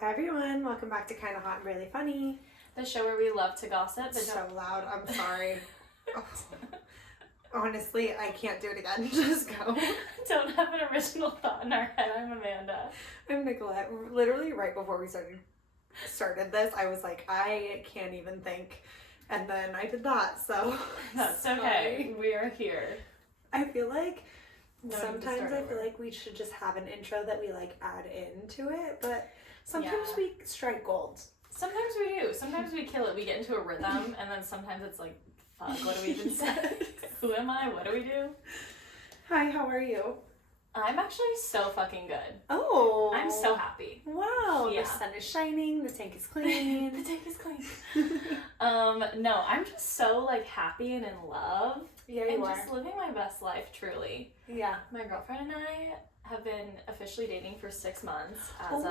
Hi everyone, welcome back to Kinda Hot and Really Funny. The show where we love to gossip. It's so loud, I'm sorry. Oh. Honestly, I can't do it again. Just go. Don't have an original thought in our head. I'm Amanda. I'm Nicolett. Literally right before we started this, I was like, I can't even think. And then I did that, so. That's okay. We are here. I feel like sometimes I feel like we should just have an intro that we like add into it, but sometimes we strike gold. Sometimes we do. Sometimes we kill it. We get into a rhythm, and then sometimes it's like, fuck, what do we even say? Who am I? What do we do? Hi, how are you? I'm actually so fucking good. Oh. I'm so happy. Wow. Yeah. The sun is shining. The tank is clean. The tank is clean. No, I'm just so like happy and in love. Yeah, and you are. Just living my best life, truly. Yeah. My girlfriend and I have been officially dating for 6 months as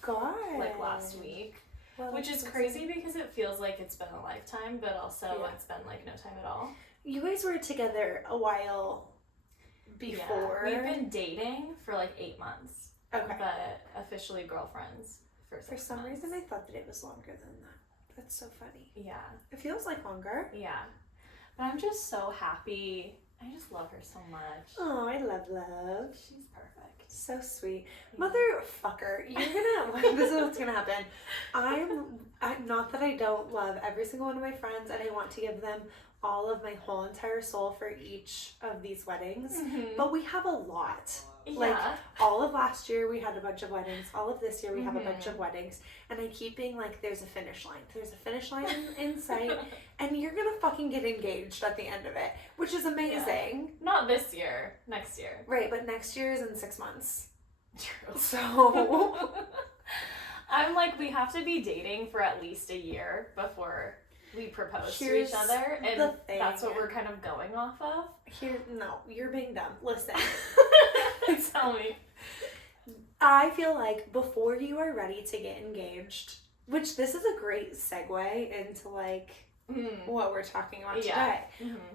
God. like last week. Well, Which is crazy because it feels like it's been a lifetime, but also it's been like no time at all. You guys were together a while before. Yeah, we've been dating for like 8 months. Okay. But officially girlfriends for 6 months. For some reason I thought that it was longer than that. That's so funny. Yeah. It feels like longer. Yeah. But I'm just so happy. I just love her so much. Oh, I love. She's perfect. So sweet. Yeah. Motherfucker, this is what's gonna happen. I'm not that I don't love every single one of my friends and I want to give them all of my whole entire soul for each of these weddings, but we have a lot. Yeah. Like, all of last year we had a bunch of weddings, all of this year we have a bunch of weddings, and I keep being like, there's a finish line. There's a finish line in sight, and you're gonna fucking get engaged at the end of it, which is amazing. Yeah. Not this year, next year. Right, but next year is in 6 months. True. So... I'm like, we have to be dating for at least a year before we propose to each other, and that's what we're kind of going off of. No, you're being dumb. Listen. Tell me. I feel like before you are ready to get engaged, which this is a great segue into like what we're talking about today,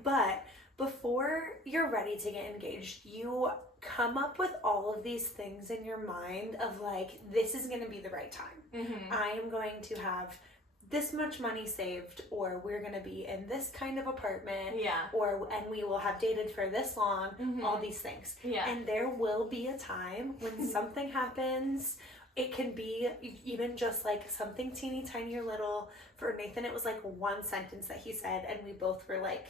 but before you're ready to get engaged, you come up with all of these things in your mind of like, this is going to be the right time. I am going to have this much money saved, or we're going to be in this kind of apartment, and we will have dated for this long, all these things. And there will be a time when something happens. It can be even just like something teeny tiny or little. For Nathan, it was like one sentence that he said, and we both were like,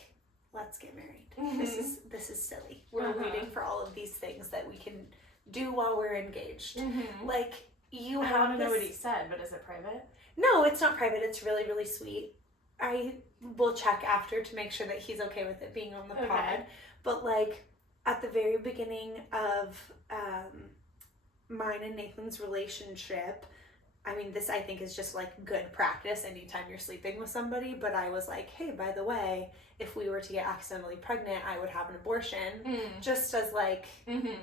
let's get married. This is silly. We're waiting for all of these things that we can do while we're engaged. Like, you have I want to know what he said, but is it private? No, it's not private. It's really, really sweet. I will check after to make sure that he's okay with it being on the pod. But like at the very beginning of mine and Nathan's relationship, I mean, this I think is just like good practice anytime you're sleeping with somebody. But I was like, hey, by the way, if we were to get accidentally pregnant, I would have an abortion. Just as like,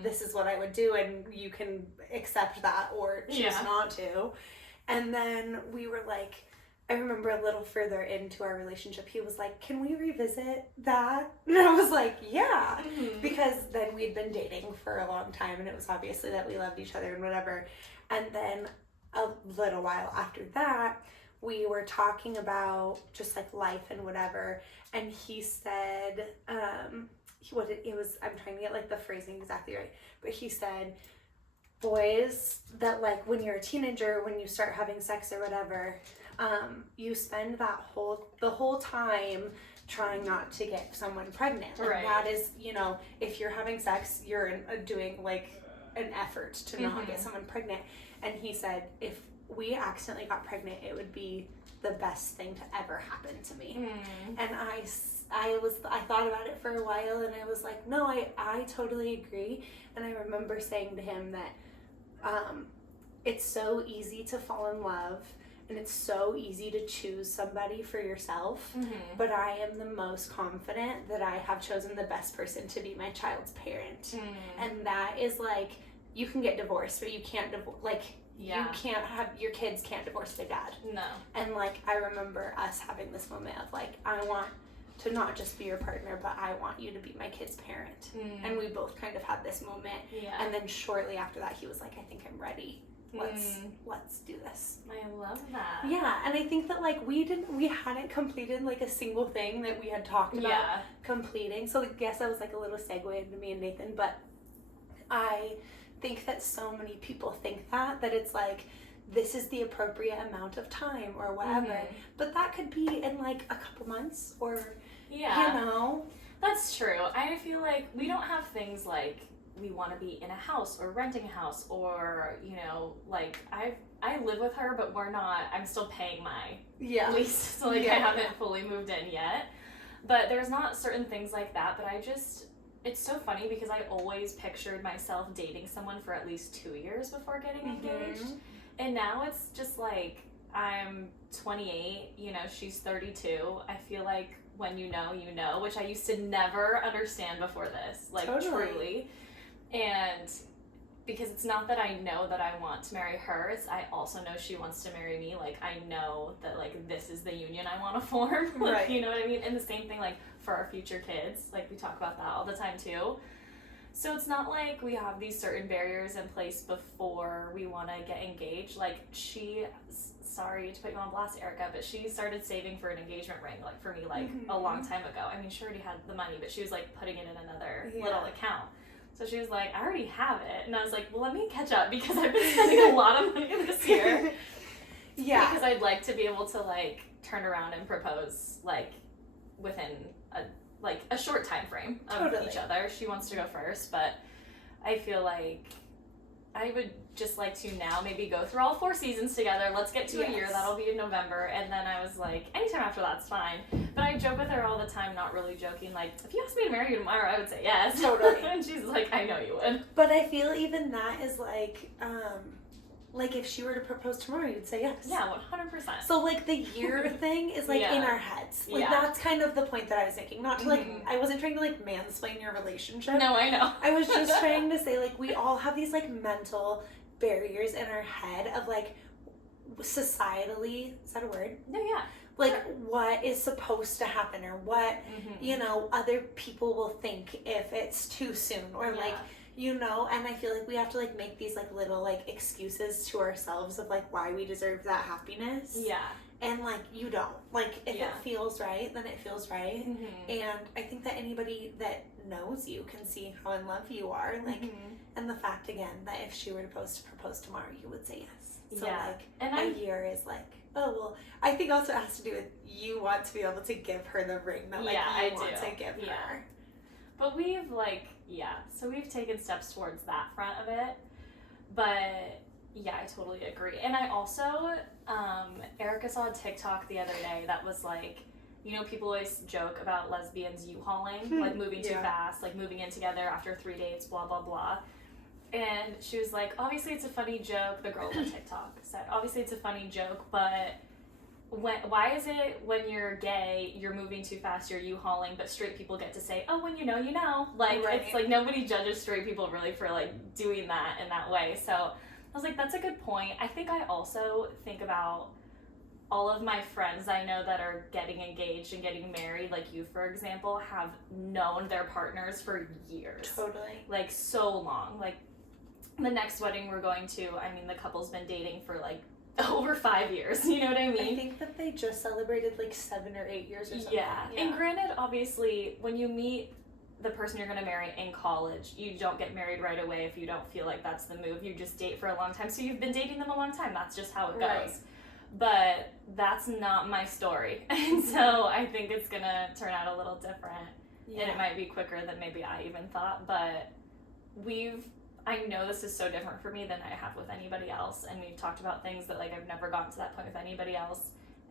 this is what I would do, and you can accept that or choose not to. And then we were like, I remember a little further into our relationship, he was like, can we revisit that? And I was like, yeah. Because then we'd been dating for a long time, and it was obviously that we loved each other and whatever. And then a little while after that, we were talking about just like life and whatever. And he said, I'm trying to get like the phrasing exactly right, but he said, boys, that like when you're a teenager, when you start having sex or whatever, you spend the whole time trying not to get someone pregnant. And that is, if you're having sex, you're doing like an effort to not get someone pregnant. And he said, if we accidentally got pregnant, it would be the best thing to ever happen to me. And I thought about it for a while, and I was like, no, I totally agree. And I remember saying to him that it's so easy to fall in love, and it's so easy to choose somebody for yourself, but I am the most confident that I have chosen the best person to be my child's parent. And that is like, you can get divorced, but you can't you can't have, your kids can't divorce their dad. No. And like, I remember us having this moment of like, I want to not just be your partner, but I want you to be my kid's parent. And we both kind of had this moment. And then shortly after that, he was like, I think I'm ready. let's do this. I love that. Yeah, and I think that like we hadn't completed like a single thing that we had talked about completing. So I guess that was like a little segue into me and Nathan, but I think that so many people think that it's like this is the appropriate amount of time or whatever, but that could be in like a couple months or you know. That's true. I feel like we don't have things like we want to be in a house or renting a house or, you know, like I live with her, but I'm still paying my lease, so like I haven't fully moved in yet. But there's not certain things like that, but it's so funny because I always pictured myself dating someone for at least 2 years before getting engaged. And now it's just like I'm 28, you know, she's 32. I feel like when you know, which I used to never understand before this, like truly. And because it's not that I know that I want to marry her, it's I also know she wants to marry me. Like I know that like this is the union I want to form. Like, you know what I mean? And the same thing like for our future kids, like we talk about that all the time too. So it's not like we have these certain barriers in place before we want to get engaged. Like sorry to put you on blast, Erica, but she started saving for an engagement ring, like for me, like a long time ago. I mean, she already had the money, but she was like putting it in another little account. So she was like, I already have it. And I was like, well, let me catch up because I've been spending a lot of money this year. Because I'd like to be able to like turn around and propose like within a short time frame of each other. She wants to go first, but I feel like I would just like to now maybe go through all 4 seasons together. Let's get to a year. That'll be in November. And then I was like, anytime after that's fine. But I joke with her all the time, not really joking. Like, if you asked me to marry you tomorrow, I would say yes. Totally. And she's like, I know you would. But I feel even that is like if she were to propose tomorrow, you'd say yes. Yeah, 100%. So like the year thing is like in our heads. Like that's kind of the point that I was making. Not to like, I wasn't trying to like mansplain your relationship. No, I know. I was just trying to say like we all have these like mental barriers in our head of like societally, is that a word? No, yeah. Like what is supposed to happen or what, you know, other people will think if it's too soon or like, you know, and I feel like we have to like make these like little like excuses to ourselves of like why we deserve that happiness. Yeah. And like you don't. Like if it feels right, then it feels right. And I think that anybody that knows you can see how in love you are. Like and the fact again that if she were to propose tomorrow, you would say yes. So like and a year is like, oh well, I think also it has to do with you want to be able to give her the ring that like you want to give her. But we've like so we've taken steps towards that front of it. But yeah, I totally agree. And I also, Erica saw a TikTok the other day that was like, you know, people always joke about lesbians U-hauling, like moving too fast, like moving in together after 3 dates, blah, blah, blah. And she was like, obviously it's a funny joke. The girl on TikTok said, obviously it's a funny joke, but why is it when you're gay, you're moving too fast, you're U-hauling, but straight people get to say, oh, when you know, you know. Like, it's like nobody judges straight people really for like doing that in that way. So I was like, that's a good point. I think I also think about all of my friends I know that are getting engaged and getting married, like you, for example, have known their partners for years. Totally. Like, so long. Like, the next wedding we're going to, I mean, the couple's been dating for like over 5 years, you know what I mean? I think that they just celebrated like 7 or 8 years or something. Yeah. And granted, obviously, when you meet the person you're going to marry in college, you don't get married right away if you don't feel like that's the move. You just date for a long time. So you've been dating them a long time. That's just how it goes. But that's not my story. And so I think it's going to turn out a little different. And it might be quicker than maybe I even thought. But I know this is so different for me than I have with anybody else. And we've talked about things that like I've never gotten to that point with anybody else.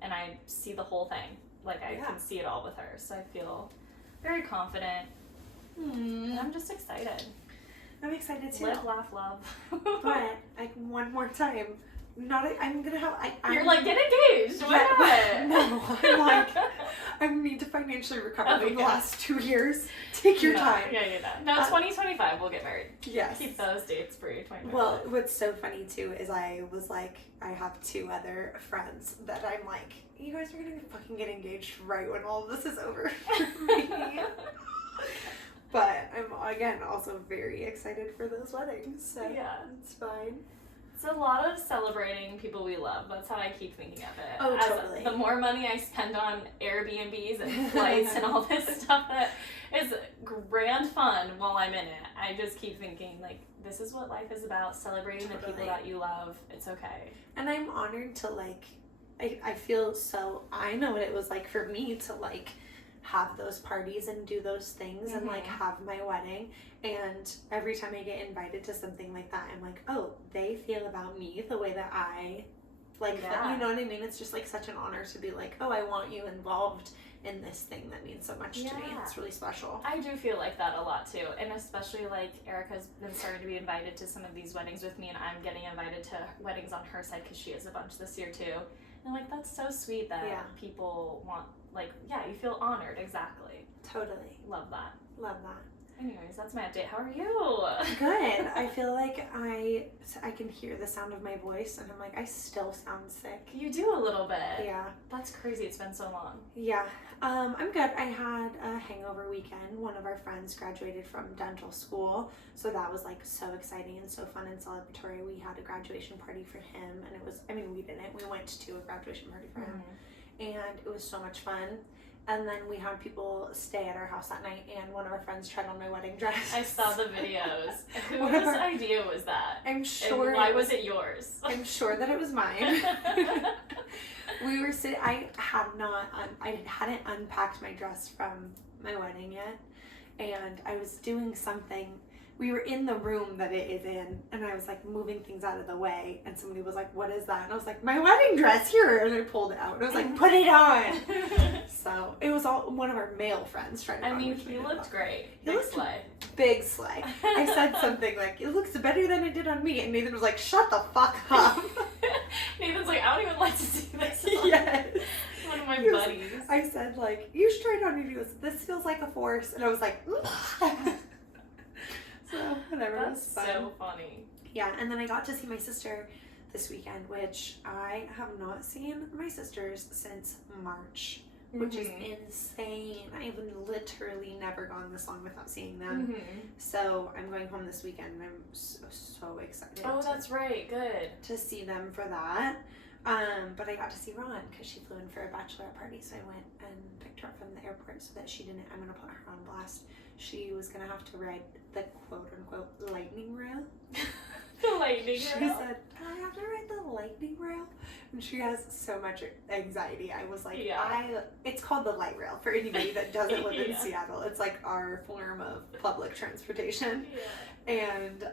And I see the whole thing. Like I can see it all with her. So I feel very confident. And I'm just excited. I'm excited too. Live, laugh, love. But one more time. I'm gonna have. You're like, get engaged. Why not? No, I'm like, I need to financially recover from the last 2 years. Take your time. No, 2025 we'll get married. Yes. Keep those dates for 2025. Well, what's so funny too is I was like, I have 2 other friends that I'm like, you guys are gonna fucking get engaged right when all of this is over for me. But I'm again also very excited for those weddings. So it's fine. So a lot of celebrating people we love. That's how I keep thinking of it. Oh, totally. The more money I spend on Airbnbs and flights and all this stuff that is grand fun while I'm in it, I just keep thinking, like, this is what life is about, celebrating the people that you love. It's okay. And I'm honored to, like, I feel so, I know what it was like for me to, like, have those parties and do those things and, like, have my wedding. And every time I get invited to something like that, I'm like, oh, they feel about me the way that I, like, you know what I mean? It's just, like, such an honor to be like, oh, I want you involved in this thing that means so much to me. It's really special. I do feel like that a lot too, and especially like Erica's been starting to be invited to some of these weddings with me, and I'm getting invited to weddings on her side because she has a bunch this year too. And I'm like, that's so sweet that people want, like, you feel honored. Exactly. Totally. Love that. Love that. Anyways, that's my update. How are you? Good. I feel like I can hear the sound of my voice, and I'm like, I still sound sick. You do a little bit. Yeah. That's crazy. It's been so long. Yeah. I'm good. I had a hangover weekend. One of our friends graduated from dental school, so that was, like, so exciting and so fun and celebratory. We had a graduation party for him, and it was, I mean, we didn't. We went to a graduation party for him, and it was so much fun. And then we had people stay at our house that night, and one of our friends tried on my wedding dress. I saw the videos. Whose idea was that? I'm sure. And why was it yours? I'm sure that it was mine. We were sitting. I hadn't unpacked my dress from my wedding yet, and I was doing something. We were in the room that it is in, and I was, like, moving things out of the way, and somebody was like, what is that? And I was like, my wedding dress, here, and I pulled it out, and I was like, put it on. So it was all one of our male friends trying to. I mean, he looked great. Big slay. I said something like, it looks better than it did on me, and Nathan was like, shut the fuck up. Nathan's like, I don't even like to see this. Yes. One of my buddies. I said, like, you should try it on. And he goes, this feels like a force. And I was like, so whatever. That's it was fun. So funny. Yeah, and then I got to see my sister this weekend, which I have not seen my sisters since March, which is insane. I've literally never gone this long without seeing them. So I'm going home this weekend, and I'm so excited. Oh, that's right. Good. To see them for that. But I got to see Ron because she flew in for a bachelorette party, so I went and picked her up from the airport so that she didn't. I'm gonna put her on blast. She was gonna have to ride the quote unquote lightning rail. The lightning rail. She said, I have to ride the lightning rail, and she has so much anxiety. I was like, it's called the light rail for anybody that doesn't live in Seattle. It's like our form of public transportation. And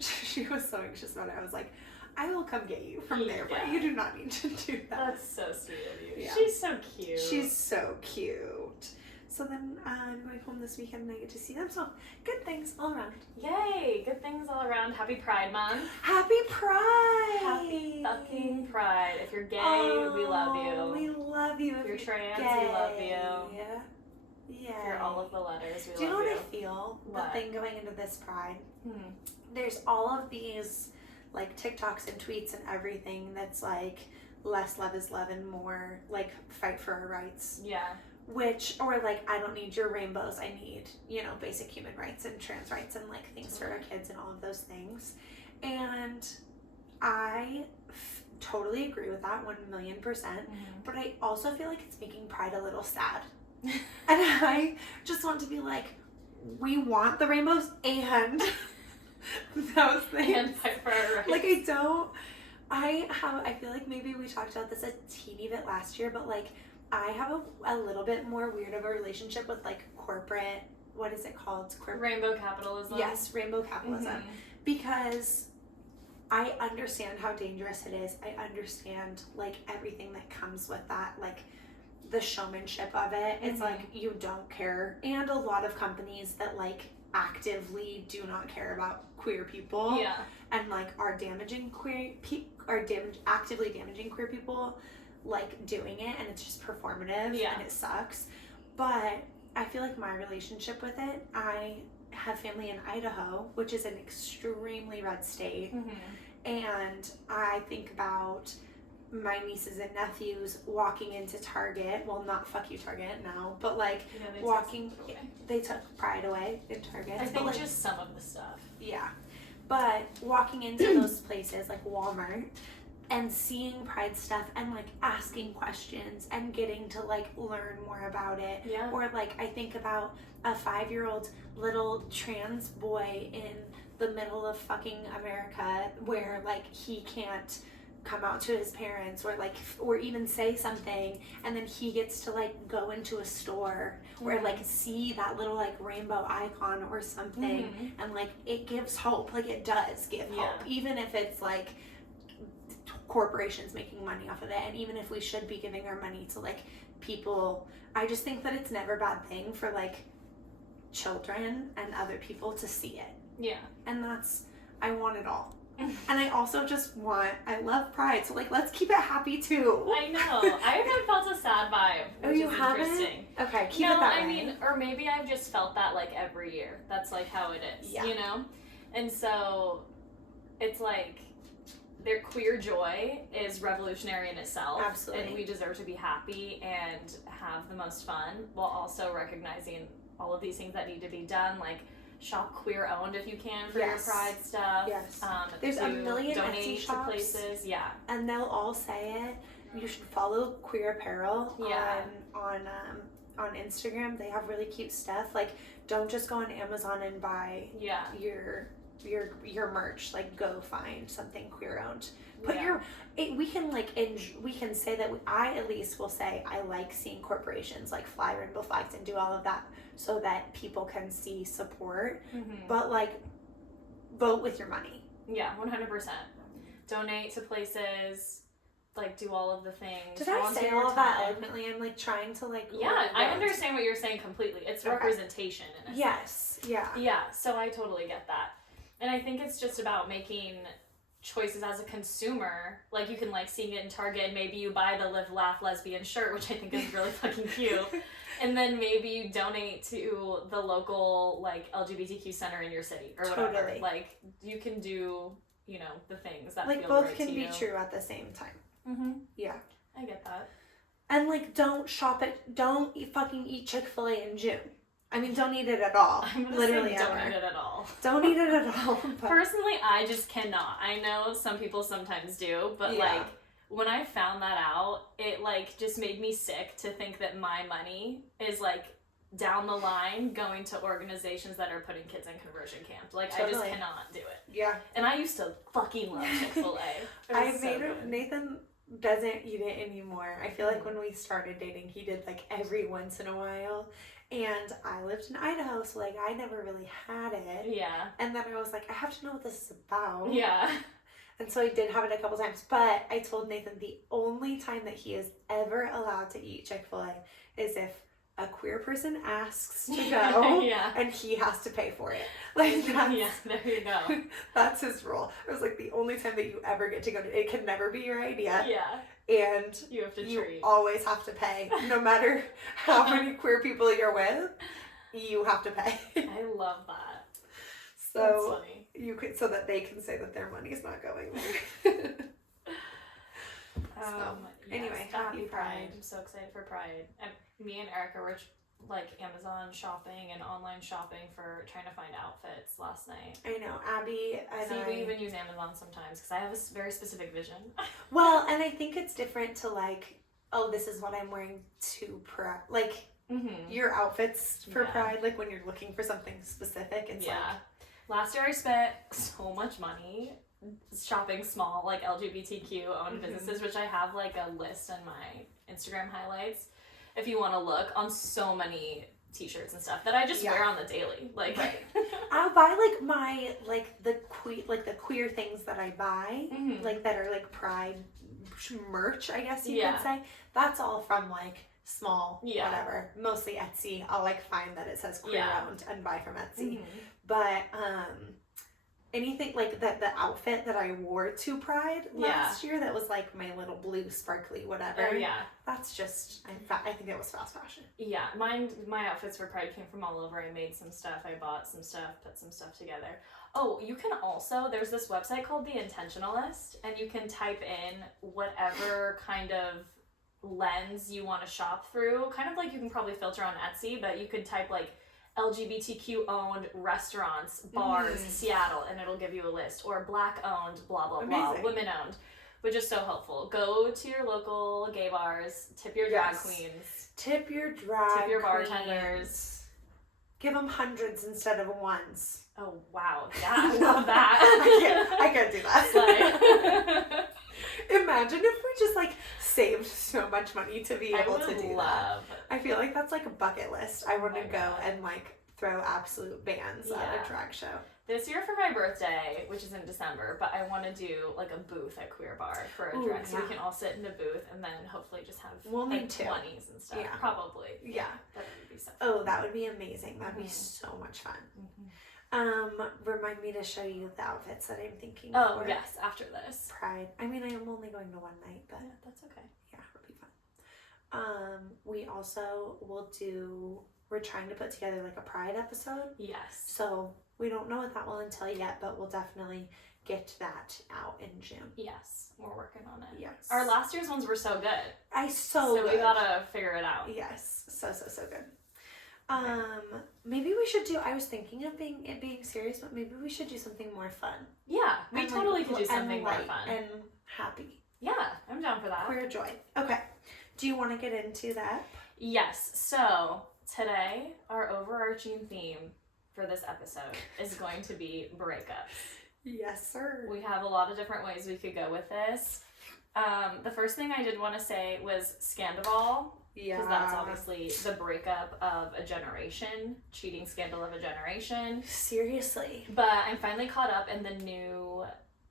she was so anxious about it. I was like, I will come get you from there, but you do not need to do that. That's so sweet of you. Yeah. She's so cute. She's so cute. So then I'm going home this weekend and I get to see them. So good things all around. Yay! Good things all around. Happy Pride Month. Happy Pride! Happy fucking Pride. If you're gay, we love you. We love you. If you're trans, we love you. Yeah. If you're all of the letters, we love you. Do you know what I feel? What? The thing going into this Pride. There's all of these, like, TikToks and tweets and everything that's like, less love is love and more, like, fight for our rights. Yeah. Or like, I don't need your rainbows, I need, basic human rights and trans rights and, like, things for our kids and all of those things. And I totally agree with that 1,000,000%. But I also feel like it's making Pride a little sad. And I just want to be like, we want the rainbows and those things. And fight for our rights. Like, I feel like maybe we talked about this a teeny bit last year, but, like, I have a little bit more weird of a relationship with, like, corporate, what is it called? Rainbow capitalism. Yes, rainbow capitalism. Because I understand how dangerous it is. I understand, like, everything that comes with that, like, the showmanship of it. It's like, you don't care. And a lot of companies that, like, actively do not care about queer people. Yeah. And, like, are actively damaging queer people, like, doing it, and it's just performative, and it sucks. But I feel like my relationship with it, I have family in Idaho, which is an extremely red state, and I think about my nieces and nephews walking into Target, well, not fuck you Target now, but, like, they took Pride away in Target. I think, like, just some of the stuff. Yeah. But walking into those places like Walmart and seeing Pride stuff and like asking questions and getting to like learn more about it. Yeah. Or like I think about a 5-year-old little trans boy in the middle of fucking America where like he can't come out to his parents or like or even say something, and then he gets to like go into a store or like see that little like rainbow icon or something, and like it gives hope. Like it does give hope, even if it's like corporations making money off of it, and even if we should be giving our money to like people. I just think that it's never a bad thing for like children and other people to see it. Yeah. And I want it all. And I also just I love Pride, so like let's keep it happy too. I know. I haven't felt a sad vibe, which is interesting. Okay, keep it that way. I mean, or maybe I've just felt that like every year. That's like how it is, you know? And so it's like their queer joy is revolutionary in itself. Absolutely. And we deserve to be happy and have the most fun while also recognizing all of these things that need to be done, like shop queer owned if you can for your Pride stuff. Yes. There's a million Etsy shops. To places. Yeah. And they'll all say it. You should follow Queer Apparel on Instagram. They have really cute stuff. Like, don't just go on Amazon and buy your merch. Like, go find something queer owned. We can say that I at least will say I like seeing corporations like fly rainbow flags and do all of that so that people can see support. But like, vote with your money. Yeah, 100%. Donate to places. Like, do all of the things. Did I say all of that eloquently? I'm like trying to like. Yeah, I understand what you're saying completely. It's representation in a sense. Yeah, so I totally get that. And I think it's just about making choices as a consumer. Like, you can like seeing it in Target and maybe you buy the Live Laugh Lesbian shirt, which I think is really fucking cute. And then maybe you donate to the local like LGBTQ center in your city or whatever. Totally. Like, you can do, you know, the things that like feel both right can to be you. true at the same time. Yeah. I get that. And like, don't fucking eat Chick-fil-A in June. I mean, don't eat it at all. I'm gonna literally say don't eat it at all. Don't eat it at all. But... Personally, I just cannot. I know some people sometimes do, but like when I found that out, it like just made me sick to think that my money is like down the line going to organizations that are putting kids in conversion camp. Like, I just cannot do it. Yeah. And I used to fucking love Chick-fil-A. Nathan doesn't eat it anymore. I feel like when we started dating, he did like every once in a while. And I lived in Idaho, so like I never really had it. Yeah. And then I was like, I have to know what this is about. Yeah. And so I did have it a couple times, but I told Nathan the only time that he is ever allowed to eat Chick-fil-A is if a queer person asks to go and he has to pay for it. Like, there you go. That's his rule. It was like the only time that you ever get to go to. It can never be your idea. Yeah. And you always have to pay. No matter how many queer people you're with, you have to pay. I love that. So that's funny. So that they can say that their money's not going there. Anyway, happy Pride. I'm so excited for Pride. And me and Erica were like Amazon shopping and online shopping for trying to find outfits last night. I know, Abby and we even use Amazon sometimes because I have a very specific vision. Well, and I think it's different to like, oh, this is what I'm wearing to Pride. Like, your outfits for Pride, like when you're looking for something specific, it's like... Last year I spent so much money shopping small, like LGBTQ owned businesses, which I have like a list in my Instagram highlights. If you want to look on so many t-shirts and stuff that I just wear on the daily, like I'll buy like my the queer things that I buy, like that are like Pride merch, I guess you could say. That's all from like small whatever, mostly Etsy. I'll like find that it says queer owned and buy from Etsy. But anything like that, the outfit that I wore to Pride last year, that was like my little blue sparkly whatever. That's just, I think it was fast fashion. Yeah, my outfits for Pride came from all over. I made some stuff, I bought some stuff, put some stuff together. Oh, you can also, there's this website called The Intentionalist, and you can type in whatever kind of lens you want to shop through. Kind of like you can probably filter on Etsy, but you could type like LGBTQ owned restaurants, bars, Seattle, and it'll give you a list. Or Black owned, blah, blah, blah, women owned, which is so helpful. Go to your local gay bars, tip your drag queens. Tip your bartenders. Give them hundreds instead of ones. Oh, wow. Yeah, I love that. I can't do that. Imagine if we just like saved so much money to be able to do that. I feel like that's like a bucket list. I want to go and like throw absolute bands at a drag show. This year for my birthday, which is in December, but I want to do like a booth at Queer Bar for a drag, so we can all sit in a booth and then hopefully just have like 20s and stuff. Yeah. Probably. Yeah. That would be so fun. Oh, that would be amazing. That'd be so much fun. Remind me to show you the outfits that I'm thinking for. Yes, after this. Pride. I mean, I'm only going to one night, but that's okay. Yeah, it'll be fun. We also we're trying to put together like a Pride episode. Yes. So we don't know what that will entail yet, but we'll definitely get that out in June. Yes, we're working on it. Yes. Our last year's ones were so good. So we gotta figure it out. Yes, so good. Maybe we should do, I was thinking of it being serious, but maybe we should do something more fun. Yeah, we totally could do something more fun. And happy. Yeah, I'm down for that. Queer joy. Okay. Do you want to get into that? Yes. So today, our overarching theme for this episode is going to be breakups. Yes, sir. We have a lot of different ways we could go with this. The first thing I did want to say was Scandival. Yeah. Because that's obviously the breakup of a generation, cheating scandal of a generation. Seriously. But I'm finally caught up, and the new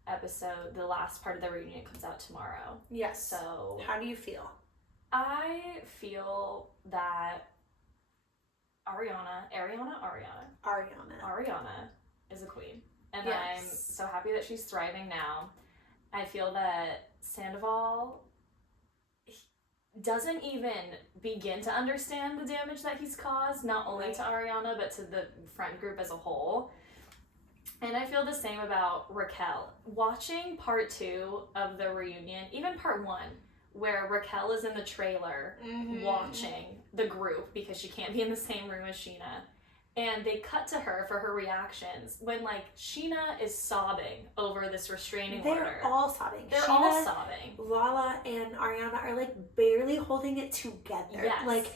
episode, the last part of the reunion, comes out tomorrow. Yes. So how do you feel? I feel that Ariana is a queen. And I'm so happy that she's thriving now. I feel that Sandoval doesn't even begin to understand the damage that he's caused, not only to Ariana, but to the friend group as a whole. And I feel the same about Raquel. Watching part 2 of the reunion, even part 1, where Raquel is in the trailer watching the group because she can't be in the same room as Sheena. And they cut to her for her reactions when, like, Sheena is sobbing over this restraining order. They're all sobbing. They're all sobbing. Lala and Ariana are, like, barely holding it together. Yes. Like,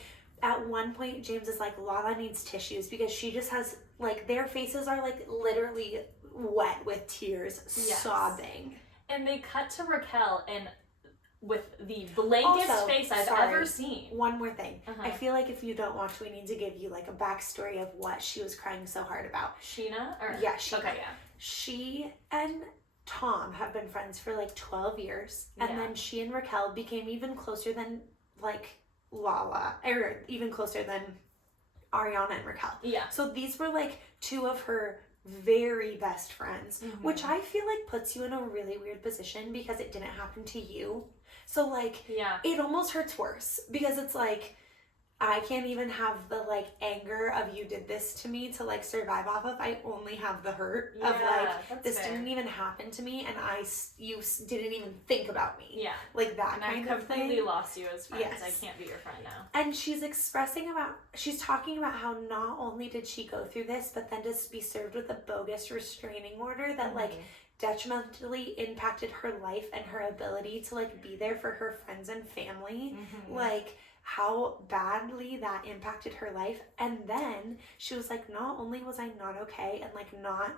at one point, James is like, Lala needs tissues because she just has, like, their faces are, like, literally wet with tears, sobbing. And they cut to Raquel and with the blankest face I've ever seen. One more thing. I feel like if you don't watch, we need to give you like a backstory of what she was crying so hard about. Sheena? Sheena. Okay, yeah. She and Tom have been friends for like 12 years. And then she and Raquel became even closer than like Lala, or even closer than Ariana and Raquel. Yeah. So these were like two of her very best friends, which I feel like puts you in a really weird position because it didn't happen to you. So, like, it almost hurts worse because it's like, I can't even have the, like, anger of you did this to me to, like, survive off of. I only have the hurt of, like, this didn't even happen to me and you didn't even think about me. Yeah. Like, that kind of thing. I completely lost you as friends. Yes. I can't be your friend now. And she's talking about how not only did she go through this, but then to be served with a bogus restraining order that, like, detrimentally impacted her life and her ability to, like, be there for her friends and family. Like, how badly that impacted her life. And then she was like, not only was I not okay and, like, not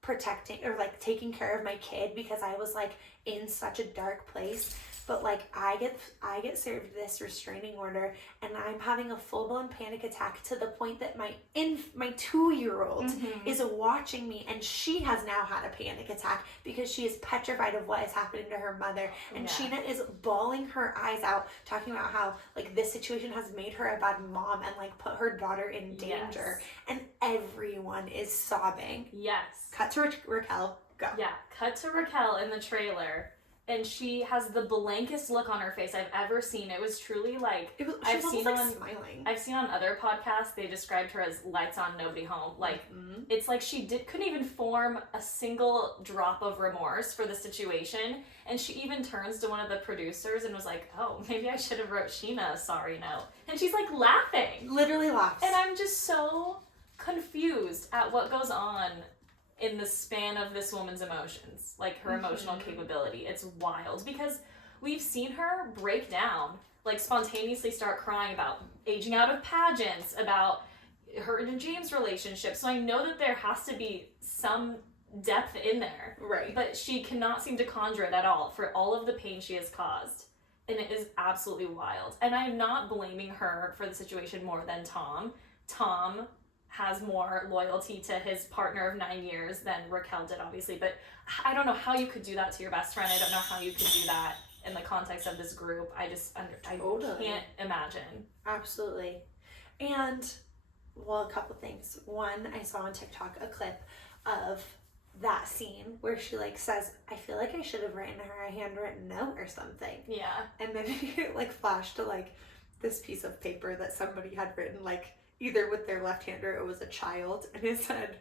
protecting or, like, taking care of my kid because I was, like, in such a dark place, but, like, I get served this restraining order and I'm having a full-blown panic attack to the point that my 2-year-old is watching me, and she has now had a panic attack because she is petrified of what is happening to her mother. And Sheena is bawling her eyes out, talking about how, like, this situation has made her a bad mom and, like, put her daughter in danger. And everyone is sobbing. Yes. Cut to Raquel. Go. Yeah, cut to Raquel in the trailer. And she has the blankest look on her face I've ever seen. It was truly like I've seen smiling. I've seen on other podcasts they described her as lights on, nobody home. Like it's like she couldn't even form a single drop of remorse for the situation. And she even turns to one of the producers and was like, "Oh, maybe I should have wrote Sheena a sorry note." And she's like laughing, literally laughs. And I'm just so confused at what goes on in the span of this woman's emotions, like her emotional capability. It's wild because we've seen her break down, like spontaneously start crying about aging out of pageants, about her and James' relationship. So I know that there has to be some depth in there. Right. But she cannot seem to conjure it at all for all of the pain she has caused. And it is absolutely wild. And I'm not blaming her for the situation more than Tom. Tom has more loyalty to his partner of 9 years than Raquel did, obviously. But I don't know how you could do that to your best friend. I don't know how you could do that in the context of this group. I can't imagine. Absolutely. And, well, a couple things. One, I saw on TikTok a clip of that scene where she like says, I feel like I should have written her a handwritten note or something. Yeah. And then it like flashed to like this piece of paper that somebody had written like either with their left hand or it was a child, and it said,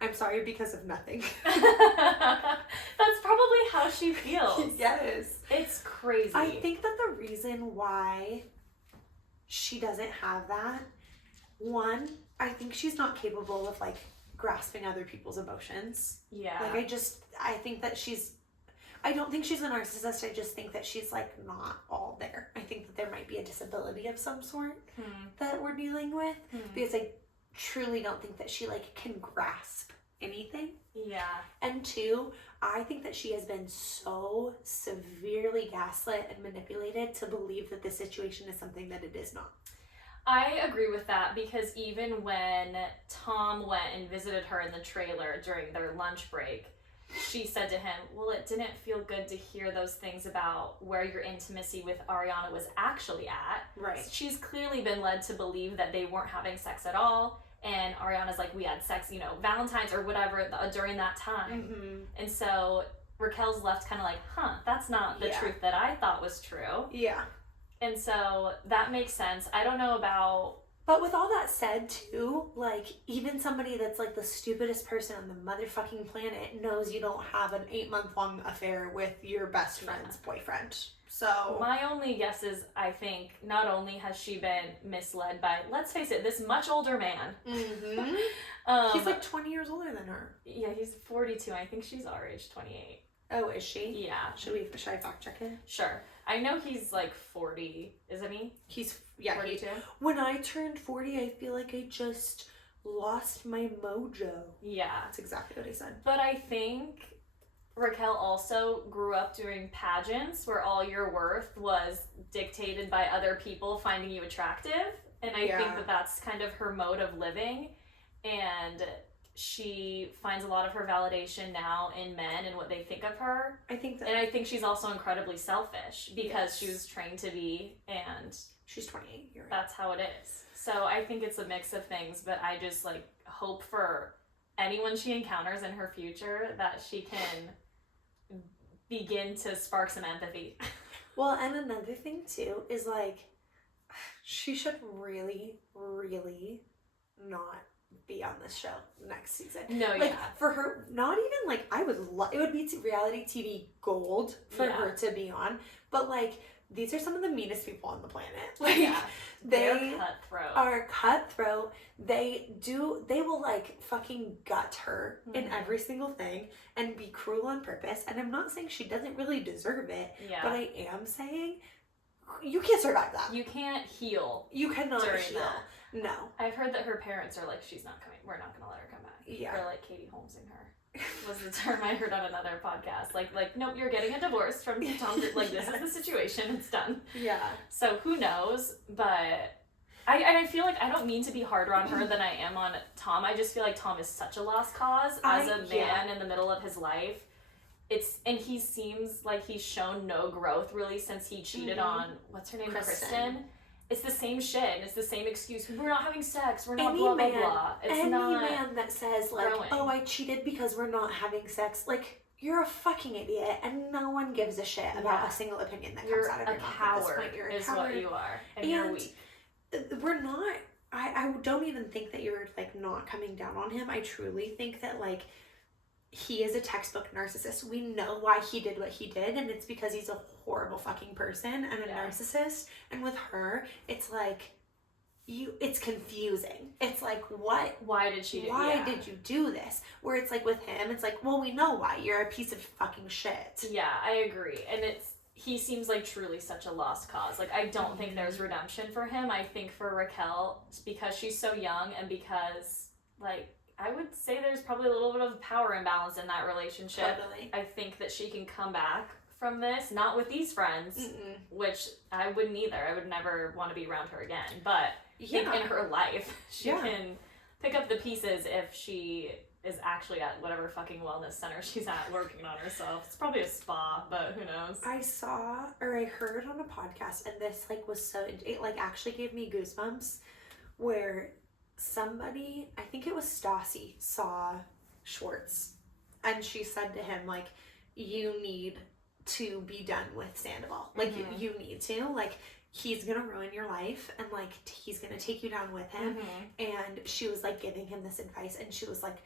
I'm sorry because of nothing. That's probably how she feels. Yes. It's crazy. I think that the reason why she doesn't have that, one, I think she's not capable of like grasping other people's emotions. Yeah. Like I think that I don't think she's a narcissist. I just think that she's like not all there. I think that there might be a disability of some sort that we're dealing with because I truly don't think that she like can grasp anything. Yeah. And two, I think that she has been so severely gaslit and manipulated to believe that this situation is something that it is not. I agree with that because even when Tom went and visited her in the trailer during their lunch break, she said to him, well, it didn't feel good to hear those things about where your intimacy with Ariana was actually at. Right. She's clearly been led to believe that they weren't having sex at all. And Ariana's like, we had sex, Valentine's or whatever during that time. Mm-hmm. And so Raquel's left kind of like, that's not the truth that I thought was true. Yeah. And so that makes sense. I don't know about... But with all that said, too, like, even somebody that's, like, the stupidest person on the motherfucking planet knows you don't have an 8-month-long affair with your best friend's boyfriend. So... My only guess is, I think, not only has she been misled by, let's face it, this much older man. Mm-hmm. He's, like, 20 years older than her. Yeah, he's 42. I think she's our age, 28. Oh, is she? Yeah. Should I fact check it? Sure. I know he's like 40, isn't he? He's 42. When I turned 40, I feel like I just lost my mojo. Yeah. That's exactly what he said. But I think Raquel also grew up doing pageants where all your worth was dictated by other people finding you attractive. And I think that that's kind of her mode of living. And she finds a lot of her validation now in men and what they think of her. I think that. And I think she's also incredibly selfish because she was trained to be, and she's 28. You're right. That's how it is. So I think it's a mix of things, but I just like hope for anyone she encounters in her future that she can begin to spark some empathy. Well, and another thing too is like she should really, really not be on this show next season. No, like, for her, not even like it would be reality TV gold for her to be on, but like these are some of the meanest people on the planet. Like they are cutthroat. They will like fucking gut her in every single thing and be cruel on purpose. And I'm not saying she doesn't really deserve it, but I am saying you can't survive that. You can't heal. You cannot heal. That. No. I've heard that her parents are like, she's not coming. We're not going to let her come back. Yeah. Or like Katie Holmesing her was the term I heard on another podcast. Like, nope, you're getting a divorce from Tom. Like, this is the situation. It's done. Yeah. So who knows? But I feel like I don't mean to be harder on her than I am on Tom. I just feel like Tom is such a lost cause as a man in the middle of his life. And he seems like he's shown no growth really since he cheated on, what's her name, Kristen. It's the same shit. It's the same excuse. We're not having sex. We're not blah, blah, blah. It's not any man that says like, oh, I cheated because we're not having sex, like, you're a fucking idiot, and no one gives a shit about a single opinion that comes out of your mouth at this point. You're a coward. What you are. And you're weak. We're not, I don't even think that you're like not coming down on him. I truly think that like he is a textbook narcissist. We know why he did what he did, and it's because he's a horrible fucking person and a narcissist. And with her, it's like it's confusing. It's like, what? Why did she? Why did you do this? Where it's like with him, it's like, well, we know why. You're a piece of fucking shit. Yeah, I agree. And he seems like truly such a lost cause. Like, I don't think there's redemption for him. I think for Raquel, because she's so young and because, like, I would say there's probably a little bit of power imbalance in that relationship. Totally. I think that she can come back from this, not with these friends, which I wouldn't either. I would never want to be around her again. But I think in her life, she can pick up the pieces if she is actually at whatever fucking wellness center she's at working on herself. It's probably a spa, but who knows? I saw, or I heard on a podcast, and this, like, was so, it, like, actually gave me goosebumps, where somebody, I think it was Stassi, saw Schwartz, and she said to him, like, you need to be done with Sandoval. Like, you need to, like, he's gonna ruin your life, and, like, he's gonna take you down with him. And she was, like, giving him this advice, and she was like,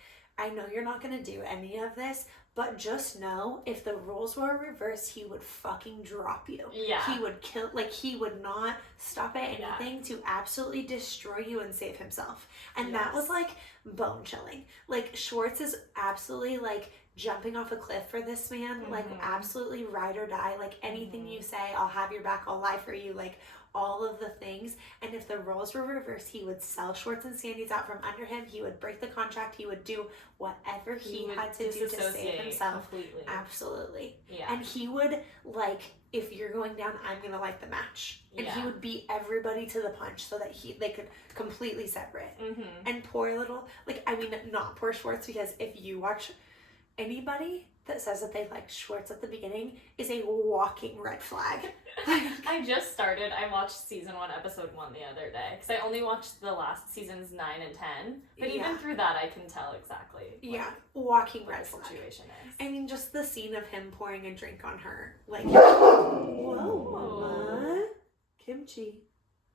I know you're not gonna do any of this, but just know if the roles were reversed, he would fucking drop you. Yeah. He would kill, like, he would not stop at anything to absolutely destroy you and save himself. And that was, like, bone chilling. Like, Schwartz is absolutely, like, jumping off a cliff for this man. Like, absolutely ride or die. Like, anything you say, I'll have your back, I'll lie for you. Like, all of the things. And if the roles were reversed, he would sell Schwartz and Sandy's out from under him. He would break the contract. He would do whatever he had to do to save himself. Completely. Absolutely. Yeah. And he would, like, if you're going down, I'm gonna light the match. And he would beat everybody to the punch so that they could completely separate. And poor little, like, I mean, not poor Schwartz, because if you watch anybody that says that they like Schwartz at the beginning is a walking red flag. I watched season 1, episode 1 the other day, because I only watched the last seasons 9 and 10, but even through that I can tell exactly walking red flag situation is. I mean, just the scene of him pouring a drink on her, like, whoa, mama, kimchi,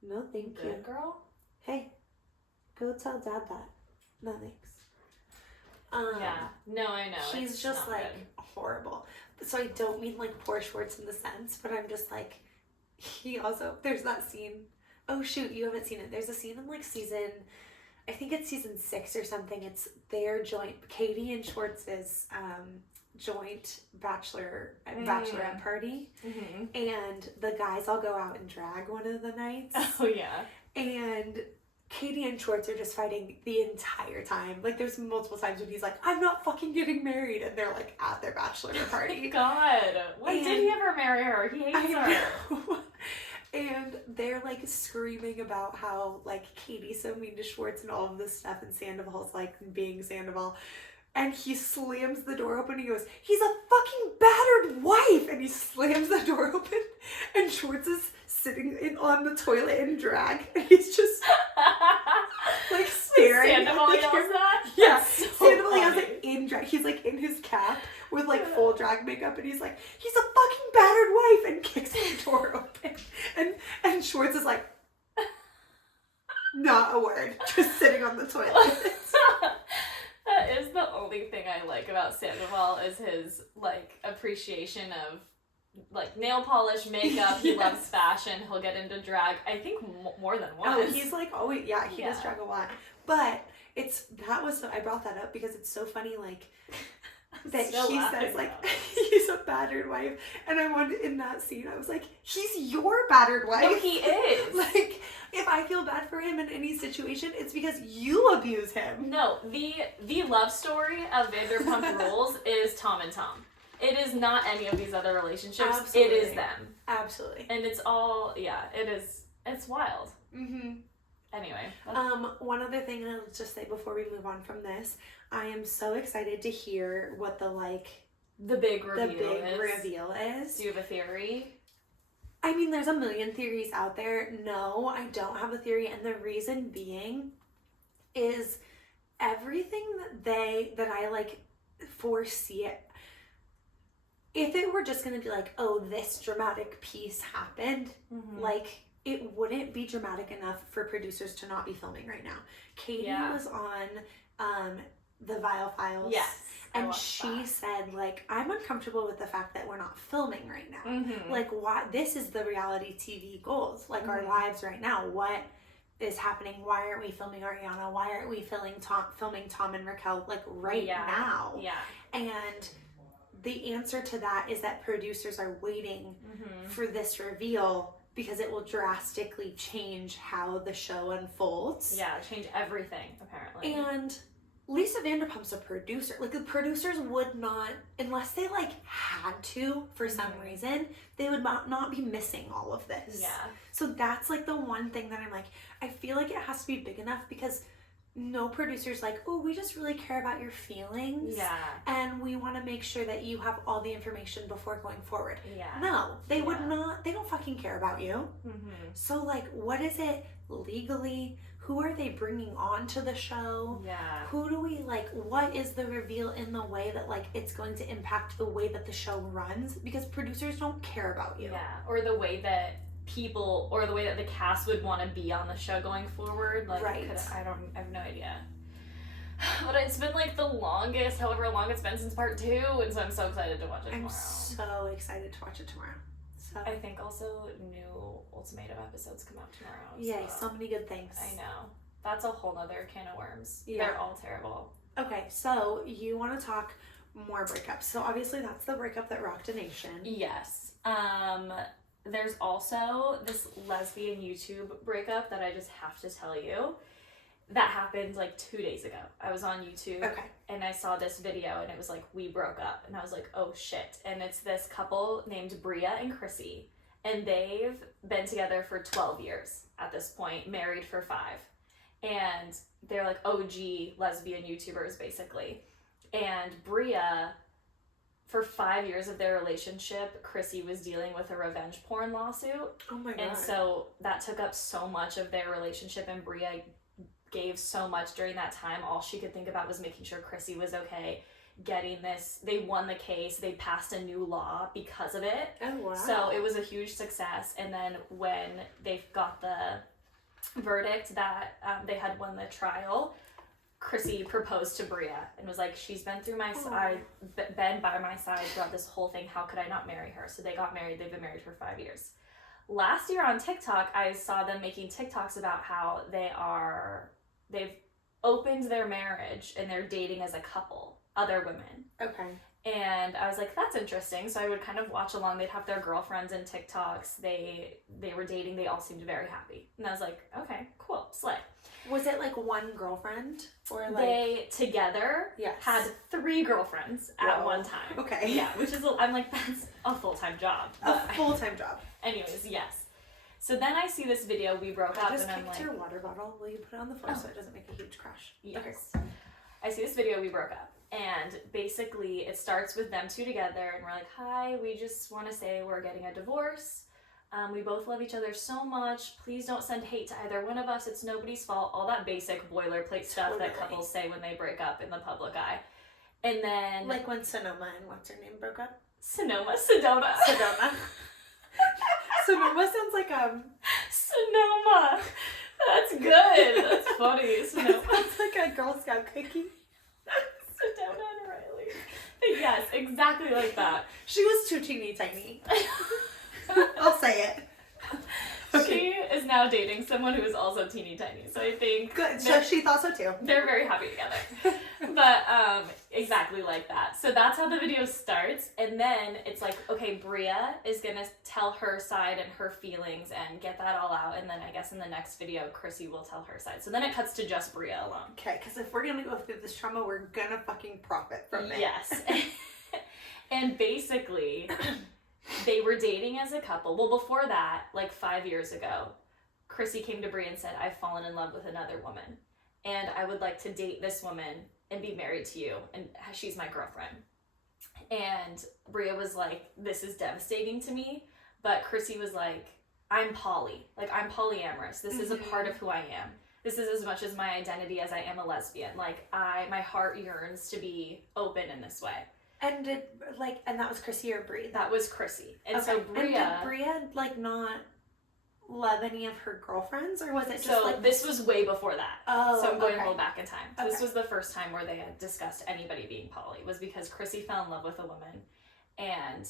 no thank you. Good girl. Hey, go tell dad that. No thanks. No, I know. She's just, like, horrible. So I don't mean, like, poor Schwartz in the sense, but I'm just, like, he also, there's that scene. Oh, shoot, you haven't seen it. There's a scene in, like, I think it's season 6 or something. It's their joint, Katie and Schwartz's joint bachelorette party. And the guys all go out and drag one of the nights. Oh, yeah. And Katie and Schwartz are just fighting the entire time. Like, there's multiple times when he's like, I'm not fucking getting married. And they're, like, at their bachelor party. God. When did he ever marry her? He hates her. And they're, like, screaming about how, like, Katie's so mean to Schwartz and all of this stuff. And Sandoval's, like, being Sandoval. And he slams the door open and he goes, he's a fucking battered wife! And he slams the door open and Schwartz is sitting on the toilet in drag. And he's just, like, staring Sandoval at the yells camera. that? Yeah, so Sandoval yells it in drag. He's, like, in his cap with, like, full drag makeup. And he's like, he's a fucking battered wife! And kicks the door open. And Schwartz is like, not a word. Just sitting on the toilet. That is the only thing I like about Sandoval is his, like, appreciation of, like, nail polish, makeup. He loves fashion. He'll get into drag, I think, more than once. Oh, he's, like, always, he does drag a lot. But I brought that up because it's so funny, like, that he says, like, he's a battered wife. And I wanted, in that scene, I was like, he's your battered wife. No, he is. Like, if I feel bad for him in any situation, it's because you abuse him. No, the love story of Vanderpump Rules is Tom and Tom. It is not any of these other relationships. Absolutely. It is them. Absolutely. And it's all, it is, it's wild. Anyway. One other thing I'll just say before we move on from this, I am so excited to hear what the big reveal is. Do you have a theory? I mean, there's a million theories out there. No, I don't have a theory, and the reason being is everything that I, like, foresee it. If it were just going to be like, oh, this dramatic piece happened, like, it wouldn't be dramatic enough for producers to not be filming right now. Katie was on the Vile Files. Yes. And she said, like, I'm uncomfortable with the fact that we're not filming right now. Like, why? This is the reality TV goals, like, our lives right now. What is happening? Why aren't we filming Ariana? Why aren't we filming Tom and Raquel like right now? Yeah. And the answer to that is that producers are waiting for this reveal because it will drastically change how the show unfolds. Yeah, change everything, apparently. And Lisa Vanderpump's a producer. Like, the producers would not, unless they like had to for some reason, they would not be missing all of this. Yeah. So that's like the one thing that I'm like, I feel like it has to be big enough because no producer's like, oh, we just really care about your feelings. Yeah. And we want to make sure that you have all the information before going forward. Yeah. No, they would not. They don't fucking care about you. So, like, what is it legally? Who are they bringing on to the show? Yeah. Who do we, like, what is the reveal in the way that, like, it's going to impact the way that the show runs? Because producers don't care about you. Yeah. Or the way that people, or the way that the cast would want to be on the show going forward. Like, right. I have no idea. But it's been like the longest, however long it's been since part 2, and so I'm so excited to watch it tomorrow. I'm so excited to watch it tomorrow. So I think also new Ultimatum episodes come out tomorrow. Yay, so many good things. I know. That's a whole nother can of worms. Yeah. They're all terrible. Okay, so you want to talk more breakups. So obviously that's the breakup that rocked a nation. Yes. There's also this lesbian YouTube breakup that I just have to tell you. That happened like 2 days ago. I was on YouTube and I saw this video and it was like, we broke up. And I was like, oh shit. And it's this couple named Bria and Chrissy. And they've been together for 12 years at this point, married for 5. And they're like OG lesbian YouTubers basically. And Bria, for 5 years of their relationship, Chrissy was dealing with a revenge porn lawsuit. Oh my god. And so that took up so much of their relationship, and Bria gave so much during that time. All she could think about was making sure Chrissy was okay, getting this. They won the case. They passed a new law because of it. Oh wow. So it was a huge success. And then when they got the verdict that they had won the trial, Chrissy proposed to Bria and was like, she's been through my side, been by my side throughout this whole thing. How could I not marry her? So they got married. They've been married for 5 years. Last year on TikTok, I saw them making TikToks about how they've opened their marriage and they're dating as a couple, other women. Okay. And I was like, that's interesting. So I would kind of watch along. They'd have their girlfriends in TikToks. They were dating. They all seemed very happy. And I was like, okay, cool, slay. Was it like one girlfriend or like they together had 3 girlfriends at one time? Okay. Yeah, which is I'm like, that's a full-time job. A full-time job. Anyways, yes. So then I see this video, we broke up, and I'm like, your water bottle. Will you put it on the floor so it doesn't make a huge crash? Yes. Okay. I see this video, we broke up. And basically it starts with them 2 together and we're like, hi, we just want to say we're getting a divorce. We both love each other so much. Please don't send hate to either one of us. It's nobody's fault. All that basic boilerplate stuff that couples say when they break up in the public eye. And then... like when Sonoma and what's her name broke up? Sedona. Sonoma sounds like Sonoma. That's good. That's funny. Sonoma. Sounds like a Girl Scout cookie. Sedona and Riley. Yes, exactly like that. She was too teeny tiny. I'll say it. Okay. She is now dating someone who is also teeny tiny. So I think good. So she thought so too. They're very happy together. But exactly like that. So that's how the video starts. And then it's like, okay, Bria is gonna tell her side and her feelings and get that all out. And then I guess in the next video, Chrissy will tell her side. So then it cuts to just Bria alone. Okay, because if we're gonna go through this trauma, we're gonna fucking profit from it. Yes. And basically, they were dating as a couple. Well, before that, like 5 years ago, Chrissy came to Bria and said, I've fallen in love with another woman. And I would like to date this woman and be married to you. And she's my girlfriend. And Bria was like, this is devastating to me. But Chrissy was like, I'm poly. Like, I'm polyamorous. This is a part of who I am. This is as much as my identity as I am a lesbian. Like, my heart yearns to be open in this way. And and that was Chrissy or Bria? That was Chrissy. And okay. so Bria... And did Bria, like, not love any of her girlfriends? Or was it just, so like... this was way before that. Oh, so I'm going a little back in time. Okay. This was the first time where they had discussed anybody being poly. Was because Chrissy fell in love with a woman and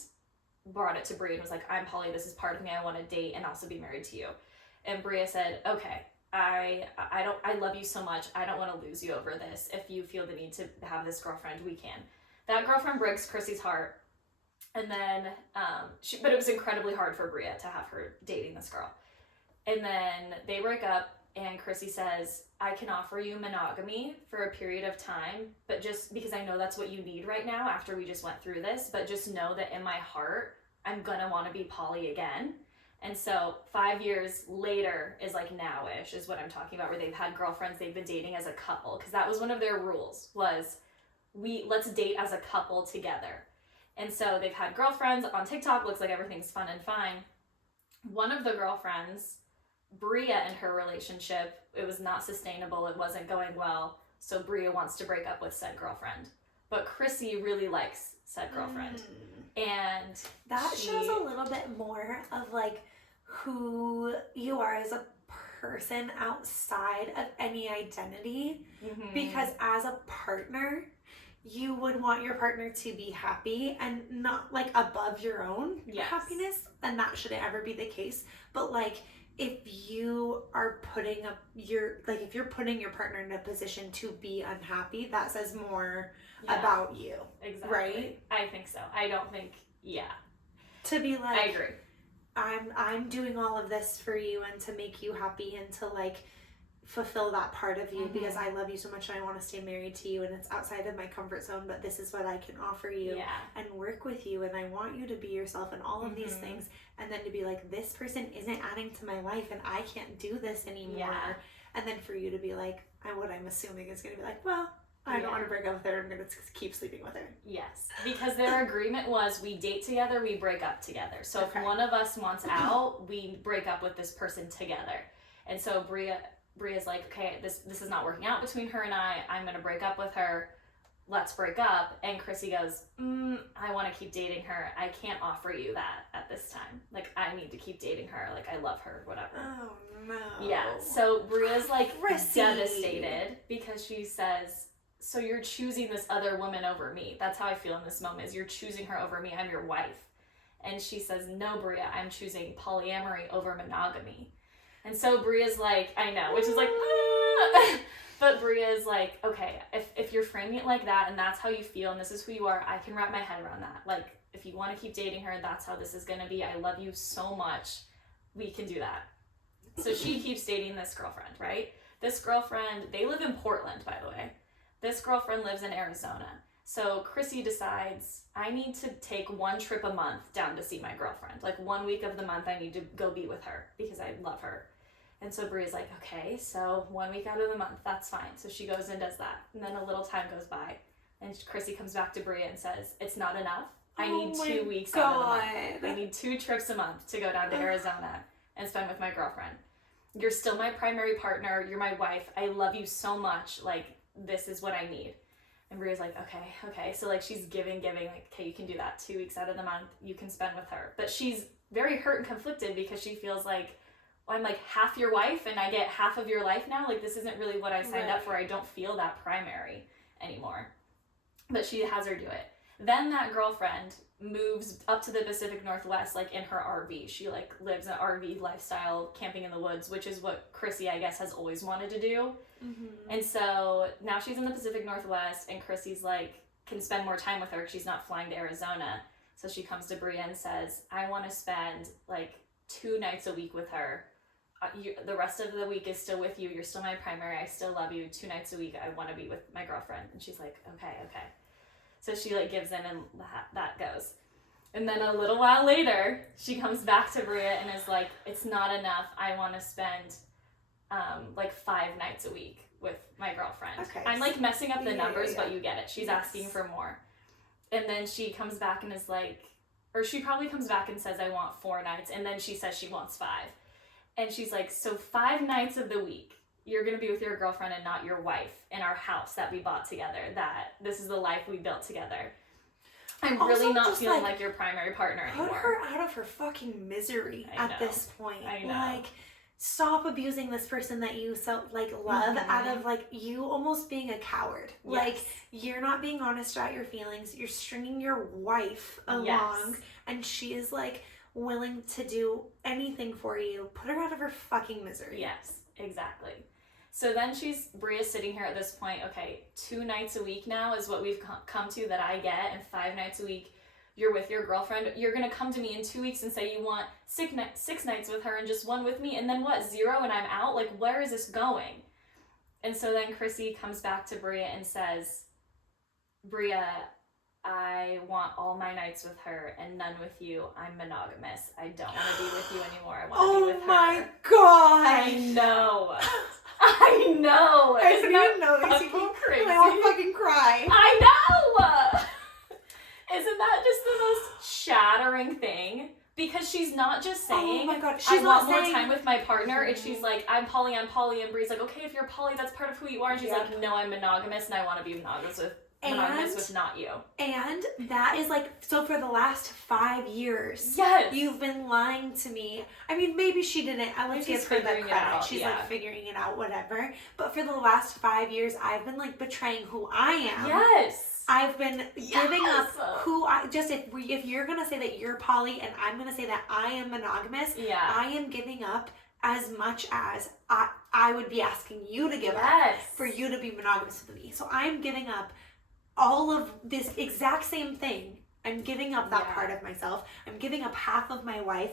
brought it to Bria and was like, I'm poly, this is part of me, I want to date and also be married to you. And Bria said, okay, I love you so much. I don't want to lose you over this. If you feel the need to have this girlfriend, we can. That girlfriend breaks Chrissy's heart. And then, but it was incredibly hard for Bria to have her dating this girl. And then they break up, and Chrissy says, I can offer you monogamy for a period of time, but just because I know that's what you need right now after we just went through this, but just know that in my heart, I'm gonna want to be poly again. And so 5 years later is like now-ish is what I'm talking about, where they've had girlfriends they've been dating as a couple, because that was one of their rules, was let's date as a couple together. And so they've had girlfriends on TikTok, looks like everything's fun and fine. One of the girlfriends, Bria, and her relationship, it was not sustainable, it wasn't going well, so Bria wants to break up with said girlfriend. But Chrissy really likes said girlfriend. And that shows a little bit more of like who you are as a person outside of any identity. Because as a partner, you would want your partner to be happy and not like above your own happiness, and that shouldn't ever be the case. But like if you are putting up if you're putting your partner in a position to be unhappy, that says more about you. Exactly. Right? I think so. I don't think to be like, I agree. I'm doing all of this for you and to make you happy and to like fulfill that part of you because I love you so much and I want to stay married to you and it's outside of my comfort zone, but this is what I can offer you and work with you and I want you to be yourself and all of these things. And then to be like, this person isn't adding to my life and I can't do this anymore. And then for you to be like, what I'm assuming is going to be like, well, I don't want to break up with her. I'm going to keep sleeping with her. Yes, because their agreement was we date together, we break up together. So if one of us wants out, we break up with this person together. And so Bria's like, okay, this is not working out between her and I'm going to break up with her. Let's break up. And Chrissy goes, I want to keep dating her. I can't offer you that at this time. Like, I need to keep dating her. Like, I love her, whatever. Oh, no. Yeah, so Bria's like devastated because she says, so you're choosing this other woman over me. That's how I feel in this moment, is you're choosing her over me. I'm your wife. And she says, no, Bria, I'm choosing polyamory over monogamy. And so Bria's like, I know, which is like, but Bria's like, okay, if you're framing it like that and that's how you feel and this is who you are, I can wrap my head around that. Like, if you want to keep dating her, that's how this is going to be. I love you so much. We can do that. So she keeps dating this girlfriend, right? This girlfriend, they live in Portland, by the way. This girlfriend lives in Arizona. So Chrissy decides, I need to take one trip a month down to see my girlfriend. Like 1 week of the month, I need to go be with her because I love her. And so Bria's like, okay, so 1 week out of the month, that's fine. So she goes and does that. And then a little time goes by. And Chrissy comes back to Bria and says, it's not enough. I need 2 weeks out of the month. I need 2 trips a month to go down to Arizona and spend with my girlfriend. You're still my primary partner. You're my wife. I love you so much. Like, this is what I need. And Bria's like, okay. So like she's giving, like, okay, you can do that 2 weeks out of the month. You can spend with her. But she's very hurt and conflicted because she feels like, well, I'm like half your wife and I get half of your life now. Like, this isn't really what I signed up for. I don't feel that primary anymore. But she has her do it. Then that girlfriend moves up to the Pacific Northwest, like in her RV. She like lives an RV lifestyle, camping in the woods, which is what Chrissy, I guess, has always wanted to do. And so now she's in the Pacific Northwest and Chrissy's like, can spend more time with her. She's not flying to Arizona. So she comes to Bria and says, I want to spend like 2 nights a week with her. The rest of the week is still with you. You're still my primary. I still love you. 2 nights a week, I want to be with my girlfriend. And she's like, okay. So she like gives in and that goes. And then a little while later, she comes back to Bria and is like, it's not enough. I want to spend like 5 nights a week with my girlfriend. Okay. I'm like messing up the numbers, but you get it. She's asking for more. And then she comes back and is like, or she probably comes back and says, I want 4 nights. And then she says she wants 5. And she's like, so 5 nights of the week, you're going to be with your girlfriend and not your wife in our house that we bought together, that this is the life we built together. I'm also really not feeling like your primary partner anymore. Put her out of her fucking misery at this point. I know. Like, stop abusing this person that you so like love out of like you almost being a coward. Yes. Like, you're not being honest about your feelings. You're stringing your wife along and she is like willing to do anything for you. Put her out of her fucking misery. Yes. Exactly. So then Bria's sitting here at this point, okay, 2 nights a week now is what we've come to that I get, and 5 nights a week you're with your girlfriend. You're going to come to me in 2 weeks and say you want 6 nights with her and just 1 with me, and then what, 0 and I'm out? Like, where is this going? And so then Chrissy comes back to Bria and says, Bria, I want all my nights with her and none with you. I'm monogamous. I don't want to be with you anymore. I want to be with her. Oh my god! I know. I know. I didn't even know these people. Crazy. I want to fucking cry. I know. Isn't that just the most shattering thing? Because she's not just saying, oh my god, she's I not want saying, more time with my partner, and she's like, I'm poly, and Bree's like, okay, if you're poly, that's part of who you are, and she's like, no, I'm monogamous, and I want to be monogamous with not you. And that is like, so for the last 5 years, yes, you've been lying to me. I mean, maybe she didn't. Let's give her that credit. She's like figuring it out, whatever. But for the last 5 years, I've been like betraying who I am. Yes. I've been giving up who I just if you're gonna say that you're poly and I'm gonna say that I am monogamous, I am giving up as much as I would be asking you to give up for you to be monogamous with me. So I'm giving up all of this exact same thing. I'm giving up that part of myself. I'm giving up half of my life.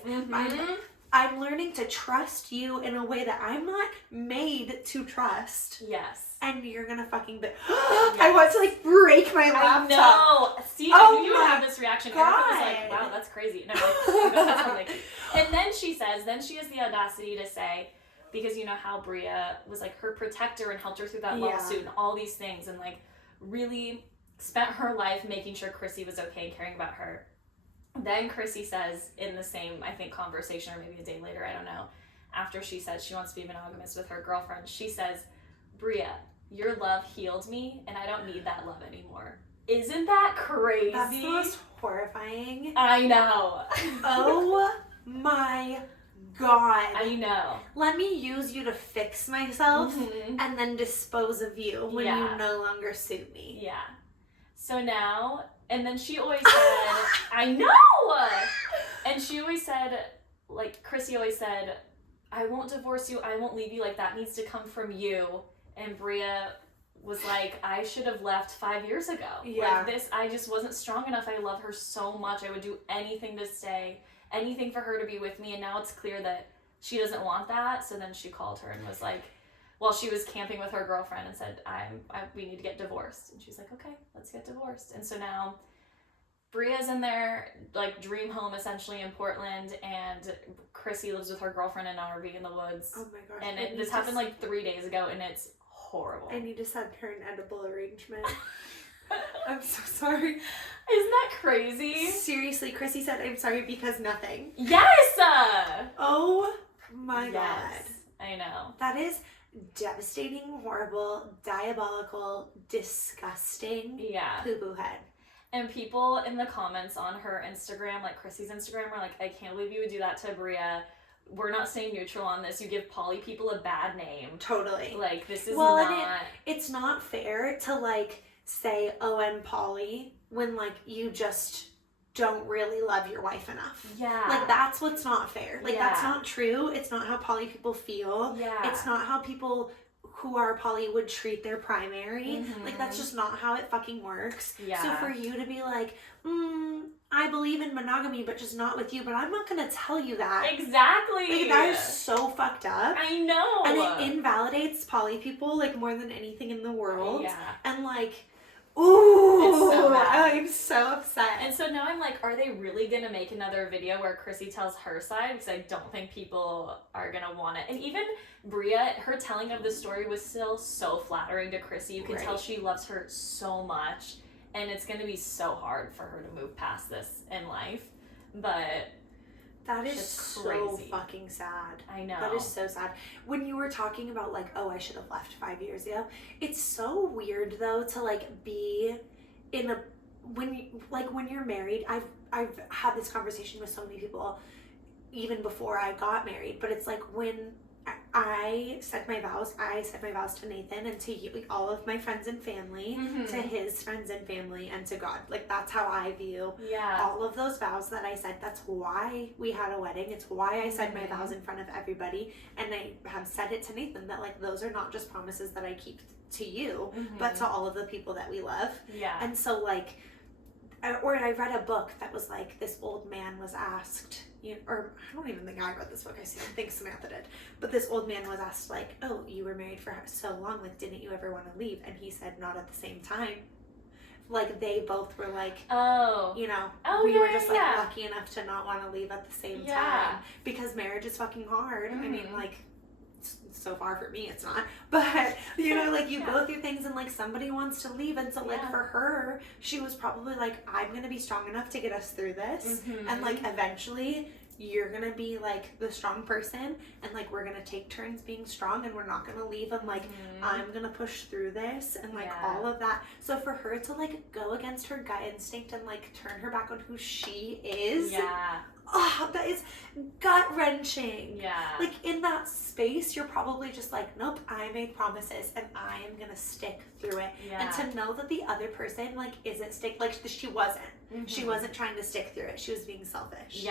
I'm learning to trust you in a way that I'm not made to trust. Yes. And you're gonna fucking I want to like break my laptop. I know. See, I knew you would have this reaction. Erica was like, wow, that's crazy. And I'm like, and then she has the audacity to say, because you know how Bria was like her protector and helped her through that lawsuit and all these things, and like really spent her life making sure Chrissy was okay and caring about her. Then Chrissy says in the same, I think, conversation, or maybe a day later, I don't know, after she says she wants to be monogamous with her girlfriend, she says, Bria, your love healed me, and I don't need that love anymore. Isn't that crazy? That's the most horrifying. I know. Oh my god. I know. Let me use you to fix myself and then dispose of you when you no longer suit me. Yeah. So now, and then she always said, I know! And she always said, like, Chrissy always said, I won't divorce you, I won't leave you, like, that needs to come from you. And Bria was like, I should have left 5 years ago. Yeah. Like, I just wasn't strong enough. I love her so much. I would do anything to stay, anything for her to be with me. And now it's clear that she doesn't want that. So then she called her and was like, while she was camping with her girlfriend, and said, we need to get divorced. And she's like, okay, let's get divorced. And so now Bria's in their like dream home essentially in Portland, and Chrissy lives with her girlfriend in an RV in the woods. Oh my gosh. And this happened like 3 days ago, and it's horrible. I need to send her an edible arrangement. I'm so sorry. Isn't that crazy? Seriously, Chrissy said, I'm sorry because nothing. Yes! Oh my god. I know. That is devastating, horrible, diabolical, disgusting. Poo-poo head. And people in the comments on her Instagram, like Chrissy's Instagram, were like, I can't believe you would do that to Bria. We're not staying neutral on this. You give poly people a bad name. Totally. Like, this is not... it's not fair to, like, say, oh, I'm poly, when, like, you just don't really love your wife enough. Yeah. Like, that's what's not fair. Like, that's not true. It's not how poly people feel. Yeah. It's not how people who are poly would treat their primary. Like, that's just not how it fucking works. Yeah. So for you to be like, I believe in monogamy, but just not with you, but I'm not gonna tell you that. Exactly. Like, that is so fucked up. I know. And it invalidates poly people, like, more than anything in the world. Yeah. And, like, ooh, it's so bad. I'm so upset. And so now I'm like, are they really gonna make another video where Chrissy tells her side? Because I don't think people are gonna want it. And even Bria, her telling of the story was still so flattering to Chrissy. You can tell she loves her so much. And it's going to be so hard for her to move past this in life. But that is so fucking sad. I know. That is so sad. When you were talking about, like, oh, I should have left 5 years ago, it's so weird, though, to, like, be in a... when you're married, I've had this conversation with so many people even before I got married, but it's like when I said my vows. I said my vows to Nathan and to you, like, all of my friends and family, to his friends and family, and to God. Like, that's how I view all of those vows that I said. That's why we had a wedding. It's why I said my vows in front of everybody. And I have said it to Nathan that, like, those are not just promises that I keep to you, but to all of the people that we love. Yeah. And so, like, or I read a book that was like, this old man was asked, or I don't even think I read this book, I think Samantha did, but this old man was asked, like, oh, you were married for so long, like, didn't you ever want to leave? And he said, not at the same time. Like, they both were like, we were just, like, lucky enough to not want to leave at the same time, because marriage is fucking hard. I mean, like, so far for me it's not, but like, you go through things and, like, somebody wants to leave, and so like, for her, she was probably like, I'm gonna be strong enough to get us through this, and like, eventually you're gonna be like the strong person, and like, we're gonna take turns being strong, and we're not gonna leave, and like, I'm gonna push through this, and like, all of that. So for her to like go against her gut instinct and like turn her back on who she is, that is gut-wrenching. Like, in that space, you're probably just like, nope, I made promises and I am gonna stick through it. And to know that the other person, like, isn't she wasn't trying to stick through it. She was being selfish.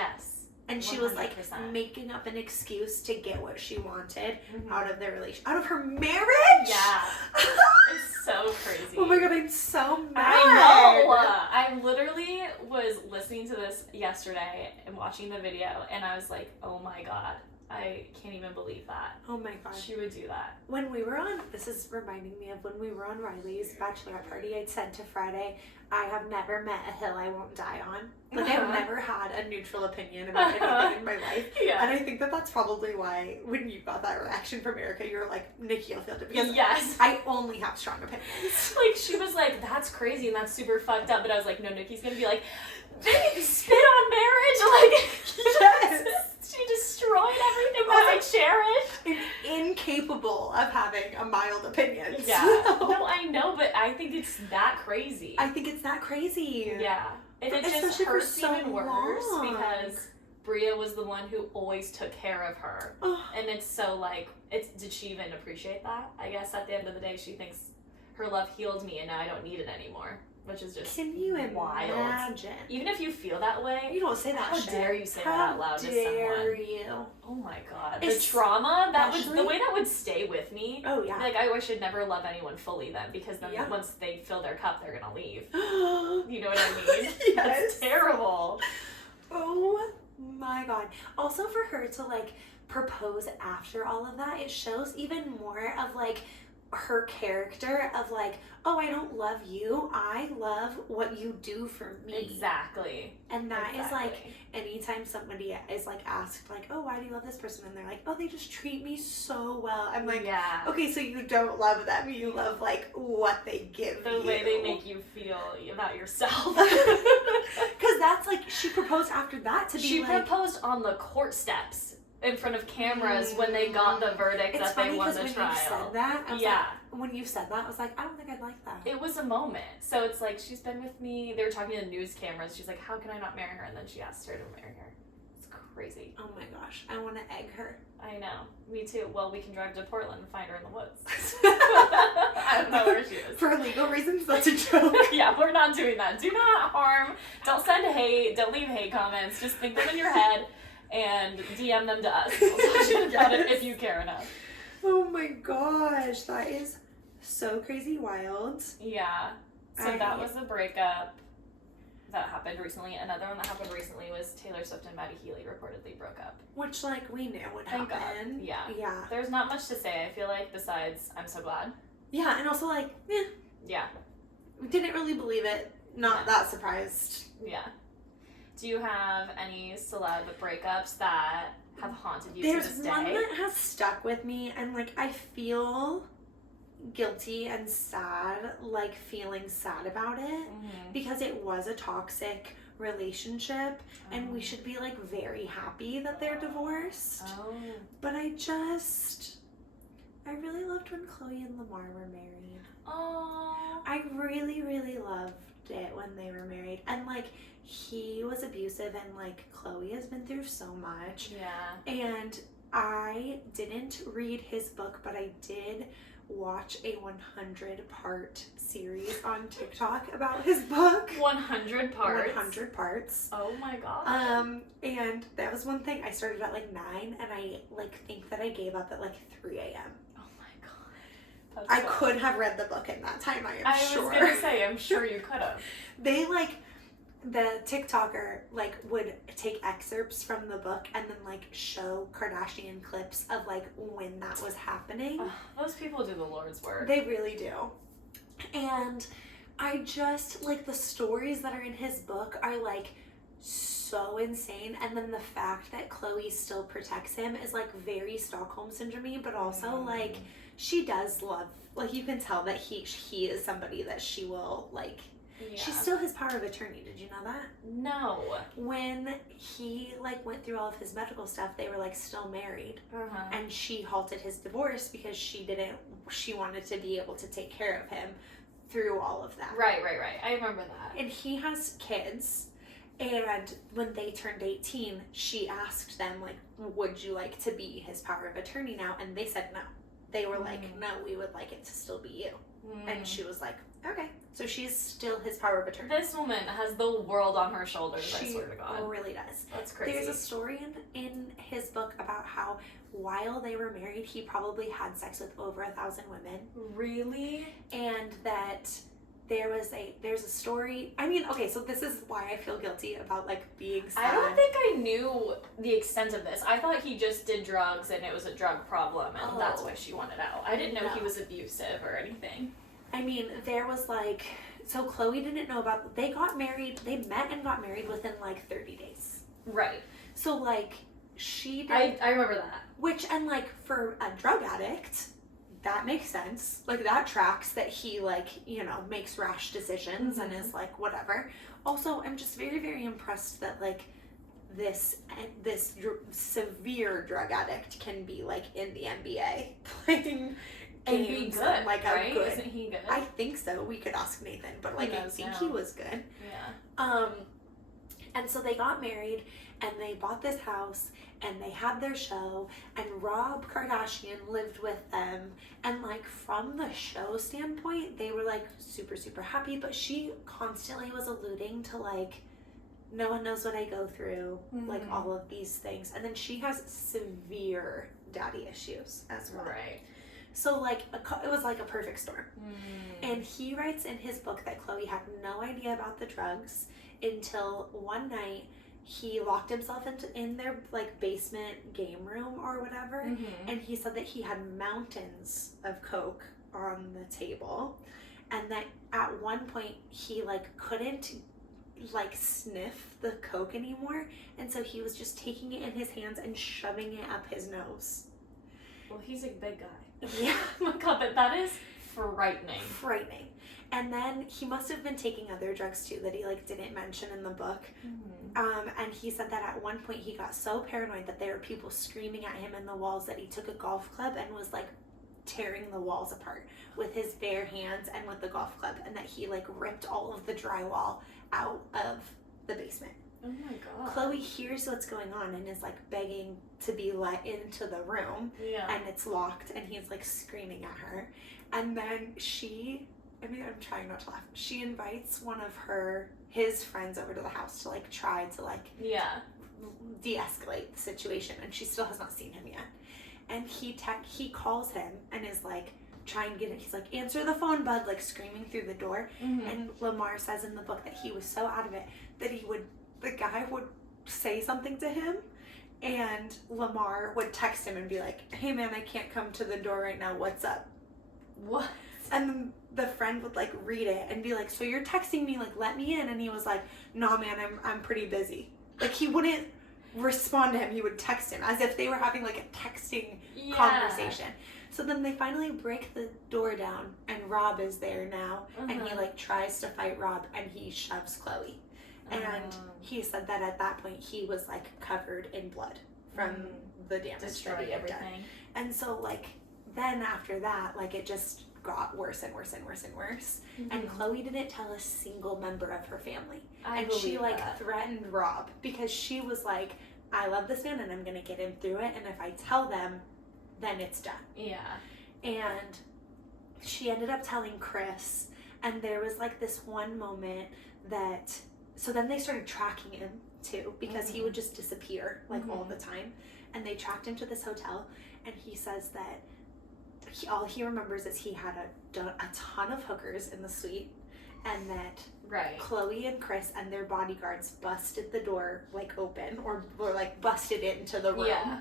And she 100%. Was like making up an excuse to get what she wanted out of their out of her marriage. It's so crazy. Oh my God, I'm so mad. I know. I literally was listening to this yesterday and watching the video, and I was like, oh my God, I can't even believe that. Oh my God. She would do that. When we were on, this is reminding me of when we were on Riley's bachelorette party, I'd said to Friday, I have never met a hill I won't die on. Like, I've never had a neutral opinion about anything in my life. And I think that that's probably why, when you got that reaction from Erica, you were like, Nikki, you'll feel it. Because I only have strong opinions. Like, she was like, that's crazy and that's super fucked up. But I was like, no, Nikki's gonna be like, spit on marriage. Like, she destroyed everything that I cherished. I'm incapable of having a mild opinion. No, I know, but I think it's that crazy. I think it's that crazy. And it just hurts even worse because Bria was the one who always took care of her. And it's so, like, did she even appreciate that? I guess at the end of the day, she thinks her love healed me and now I don't need it anymore. Which is just wild. Imagine? Even if you feel that way, you don't say that. How dare you say that out loud to someone? How dare you? Oh my God, the trauma the way that would stay with me. Oh yeah. Like, I wish I'd never love anyone fully then, because then once they fill their cup, they're gonna leave. You know what I mean? That's terrible. Oh my God. Also, for her to like propose after all of that, it shows even more of like her character of like, oh, I don't love you, I love what you do for me. Exactly. And that is like, anytime somebody is like asked like, oh, why do you love this person, and they're like, oh, they just treat me so well, I'm like, okay, so you don't love them, you love like what they give the way they make you feel about yourself. Because that's like, she proposed after that to be she proposed on the court steps in front of cameras when they got the verdict that they won the trial. It's funny because when you said that, I was like, when you said that, I was like, I don't think I'd like that. It was a moment. So it's like, she's been with me. They were talking to news cameras. She's like, how can I not marry her? And then she asked her to marry her. It's crazy. Oh my gosh. I want to egg her. I know. Me too. Well, we can drive to Portland and find her in the woods. I don't know where she is. For legal reasons, that's a joke. We're not doing that. Do not harm. Don't send hate. Don't leave hate comments. Just think them in your head and DM them to us. We'll talk to you about it if you care enough. Oh my gosh, that is so crazy wild. Yeah. So that was a breakup that happened recently. Another one that happened recently was Taylor Swift and Maddie Healy reportedly broke up. Which, like, we knew would happen. God. Yeah. There's not much to say, I feel like, besides, I'm so glad. Yeah, and also, like, Yeah. We didn't really believe it. Not that surprised. Yeah. Do you have any celeb breakups that have haunted you to this day? There's one that has stuck with me, and like, I feel guilty and sad, like feeling sad about it, because it was a toxic relationship, and we should be like very happy that they're divorced. But I really loved when Chloe and Lamar were married. I really, really loved it when they were married, and like, he was abusive, and like, Chloe has been through so much, and I didn't read his book, but I did watch a 100-part series on TikTok about his book. 100 parts? 100 parts. Oh my god. And that was one thing. I started at like 9, and I like think that I gave up at like 3 a.m. Oh my god. I could have read the book in that time, I am sure. I was gonna say, I'm sure you could have. They like, the TikToker like would take excerpts from the book and then like show Kardashian clips of like when that was happening. Those people do the Lord's work. They really do. And I just like the stories that are in his book are like so insane, and then the fact that Chloe still protects him is like very Stockholm syndrome, but also like she does love, like you can tell that he is somebody that she will like. Yeah. She's still his power of attorney. Did you know that? No. When he like went through all of his medical stuff, they were like still married, and she halted his divorce because she wanted to be able to take care of him through all of that. Right. I remember that. And he has kids, and when they turned 18, she asked them like, would you like to be his power of attorney now? And they said no. They were like, no, we would like it to still be you. And she was like, okay. So she's still his power of attorney. This woman has the world on her shoulders, I swear to God. She really does. That's crazy. There's a story in his book about how while they were married, he probably had sex with over 1,000 women. Really? And that there's a story. I mean, okay, so this is why I feel guilty about like being sad. I don't think I knew the extent of this. I thought he just did drugs and it was a drug problem and that's why she wanted out. I didn't know he was abusive or anything. I mean, there was like, so Chloe didn't know about, they met and got married within like 30 days. Right. So like, she did. I remember that. Which, and like, for a drug addict, that makes sense. Like, that tracks that he like, you know, makes rash decisions and is like, whatever. Also, I'm just very, very impressed that like, this severe drug addict can be like in the NBA playing and be good, and, like, right? good. Isn't he good? I think so. We could ask Nathan, but like I think he was good. Yeah. And so they got married, and they bought this house, and they had their show, and Rob Kardashian lived with them, and like from the show standpoint, they were like super, super happy, but she constantly was alluding to like, no one knows what I go through, like all of these things, and then she has severe daddy issues as well. Right. So like it was like a perfect storm. And he writes in his book that Chloe had no idea about the drugs until one night he locked himself in their like basement game room or whatever, and he said that he had mountains of coke on the table, and that at one point he like couldn't like sniff the coke anymore, and so he was just taking it in his hands and shoving it up his nose. Well, he's a big guy. Yeah. Oh my God, but that is frightening. Frightening. And then he must have been taking other drugs too that he like didn't mention in the book. And he said that at one point he got so paranoid that there were people screaming at him in the walls that he took a golf club and was like tearing the walls apart with his bare hands and with the golf club, and that he like ripped all of the drywall out of the basement. Oh my God. Chloe hears what's going on and is like begging to be let into the room. Yeah. And it's locked, and he's like screaming at her. And then I'm trying not to laugh. She invites one of his friends over to the house to like try to like de-escalate the situation, and she still has not seen him yet. And he calls him and is like trying to get it. He's like, answer the phone, bud, like screaming through the door. And Lamar says in the book that he was so out of it that the guy would say something to him, and Lamar would text him and be like, hey man, I can't come to the door right now, what's up? What? And the friend would like read it and be like, so you're texting me, like let me in? And he was like, no man, I'm pretty busy. Like he wouldn't respond to him, he would text him as if they were having like a texting conversation. So then they finally break the door down, and Rob is there now, and he like tries to fight Rob, and he shoves Chloe. And he said that at that point he was like covered in blood from the damage that he had done. And so like then after that, like it just got worse and worse and worse and worse. And Chloe didn't tell a single member of her family. And she like threatened Rob because she was like, I love this man and I'm going to get him through it. And if I tell them, then it's done. Yeah. And she ended up telling Chris, and there was like this one moment that, so then they started tracking him too, because he would just disappear like all the time. And they tracked him to this hotel, and he says that all he remembers is he had a ton of hookers in the suite, and that Chloe and Chris and their bodyguards busted the door like open or like busted it into the room. Yeah.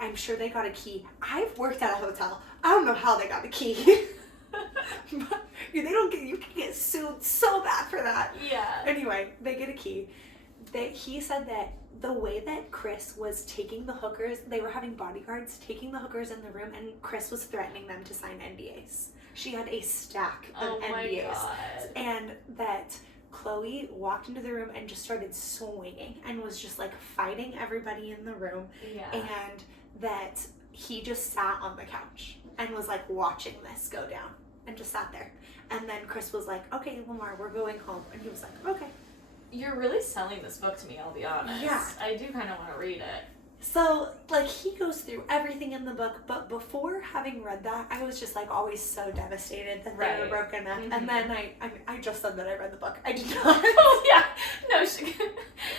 I'm sure they got a key. I've worked at a hotel. I don't know how they got a key. But they don't get, you can get sued so bad for that. Yeah. Anyway, they get a key. He said that the way that Chris was taking the hookers, they were having bodyguards taking the hookers in the room, and Chris was threatening them to sign NDAs. She had a stack of NDAs. My God. And that Chloe walked into the room and just started swinging and was just like fighting everybody in the room. Yeah. And that he just sat on the couch and was like watching this go down and just sat there. And then Chris was like, okay, Lamar, we're going home. And he was like, okay. You're really selling this book to me, I'll be honest. Yeah. I do kind of want to read it. So, like, he goes through everything in the book, but before having read that, I was just, like, always so devastated that they were broken up. And then I just said that I read the book. I did not. Oh, yeah. No, she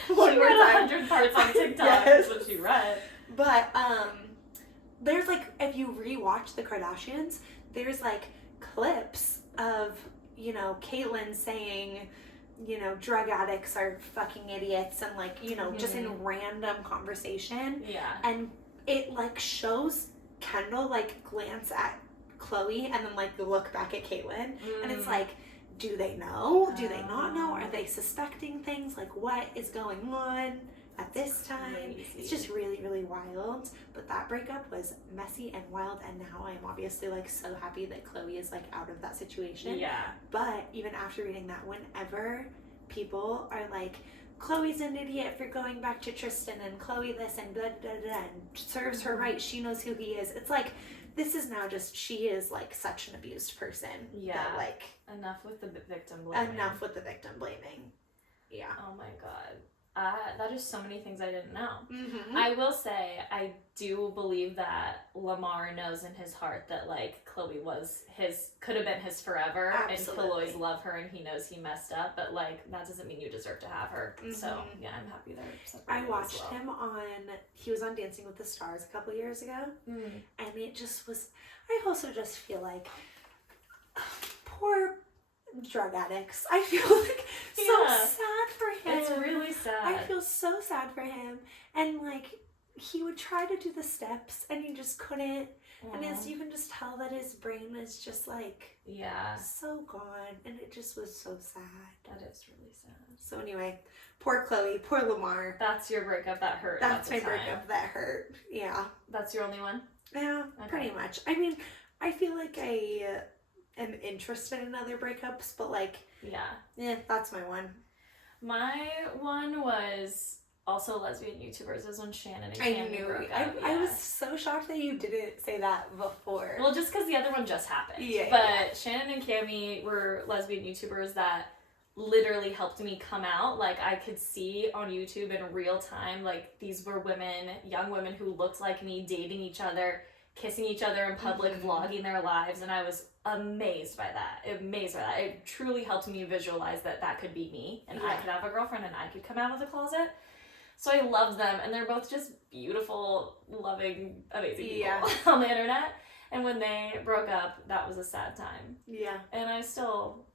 read 100 parts on TikTok. Yes. That's what she read. But, there's, like, if you rewatch The Kardashians, there's, like, clips of, you know, Caitlyn saying, you know, drug addicts are fucking idiots, and like, you know, just in random conversation. Yeah. And it like shows Kendall like glance at Chloe and then like look back at Caitlyn. And it's like, do they know? Do they not know? Are they suspecting things? Like, what is going on at this time? Crazy. It's just really, really wild. But that breakup was messy and wild, and now I'm obviously like so happy that Chloe is like out of that situation. Yeah. But even after reading that, whenever people are like, Chloe's an idiot for going back to Tristan, and Chloe this and blah, blah, blah, and serves her right, she knows who he is. It's like, this is now just, she is like such an abused person. Yeah. That, like, enough with the victim blaming. Enough with the victim blaming. Yeah. Oh my God. That is so many things I didn't know. Mm-hmm. I will say, I do believe that Lamar knows in his heart that, like, Chloe could have been his forever. Absolutely. And he'll always love her, and he knows he messed up, but, like, that doesn't mean you deserve to have her. Mm-hmm. So, yeah, I'm happy they're separated. I watched him he was on Dancing with the Stars a couple years ago, and it just was, I also just feel like, poor drug addicts. I feel like so sad for him. It's really sad. I feel so sad for him. And like, he would try to do the steps and he just couldn't. And you can just tell that his brain is just like, so gone. And it just was so sad. That is really sad. So anyway, poor Chloe, poor Lamar. That's your breakup that hurt. That's my breakup that hurt. Yeah. That's your only one? Yeah, pretty much. I mean, I feel like I am interested in other breakups, but like, that's my one. My one was also lesbian YouTubers. It was when Shannon and Cami broke up. I was so shocked that you didn't say that before. Well, just because the other one just happened. Shannon and Cami were lesbian YouTubers that literally helped me come out. Like, I could see on YouTube in real time, like, these were women, young women who looked like me, dating each other, kissing each other in public, vlogging their lives, and I was amazed by that. It truly helped me visualize that could be me, and I could have a girlfriend, and I could come out of the closet. So I love them, and they're both just beautiful, loving, amazing people on the internet. And when they broke up, that was a sad time. Yeah. And I still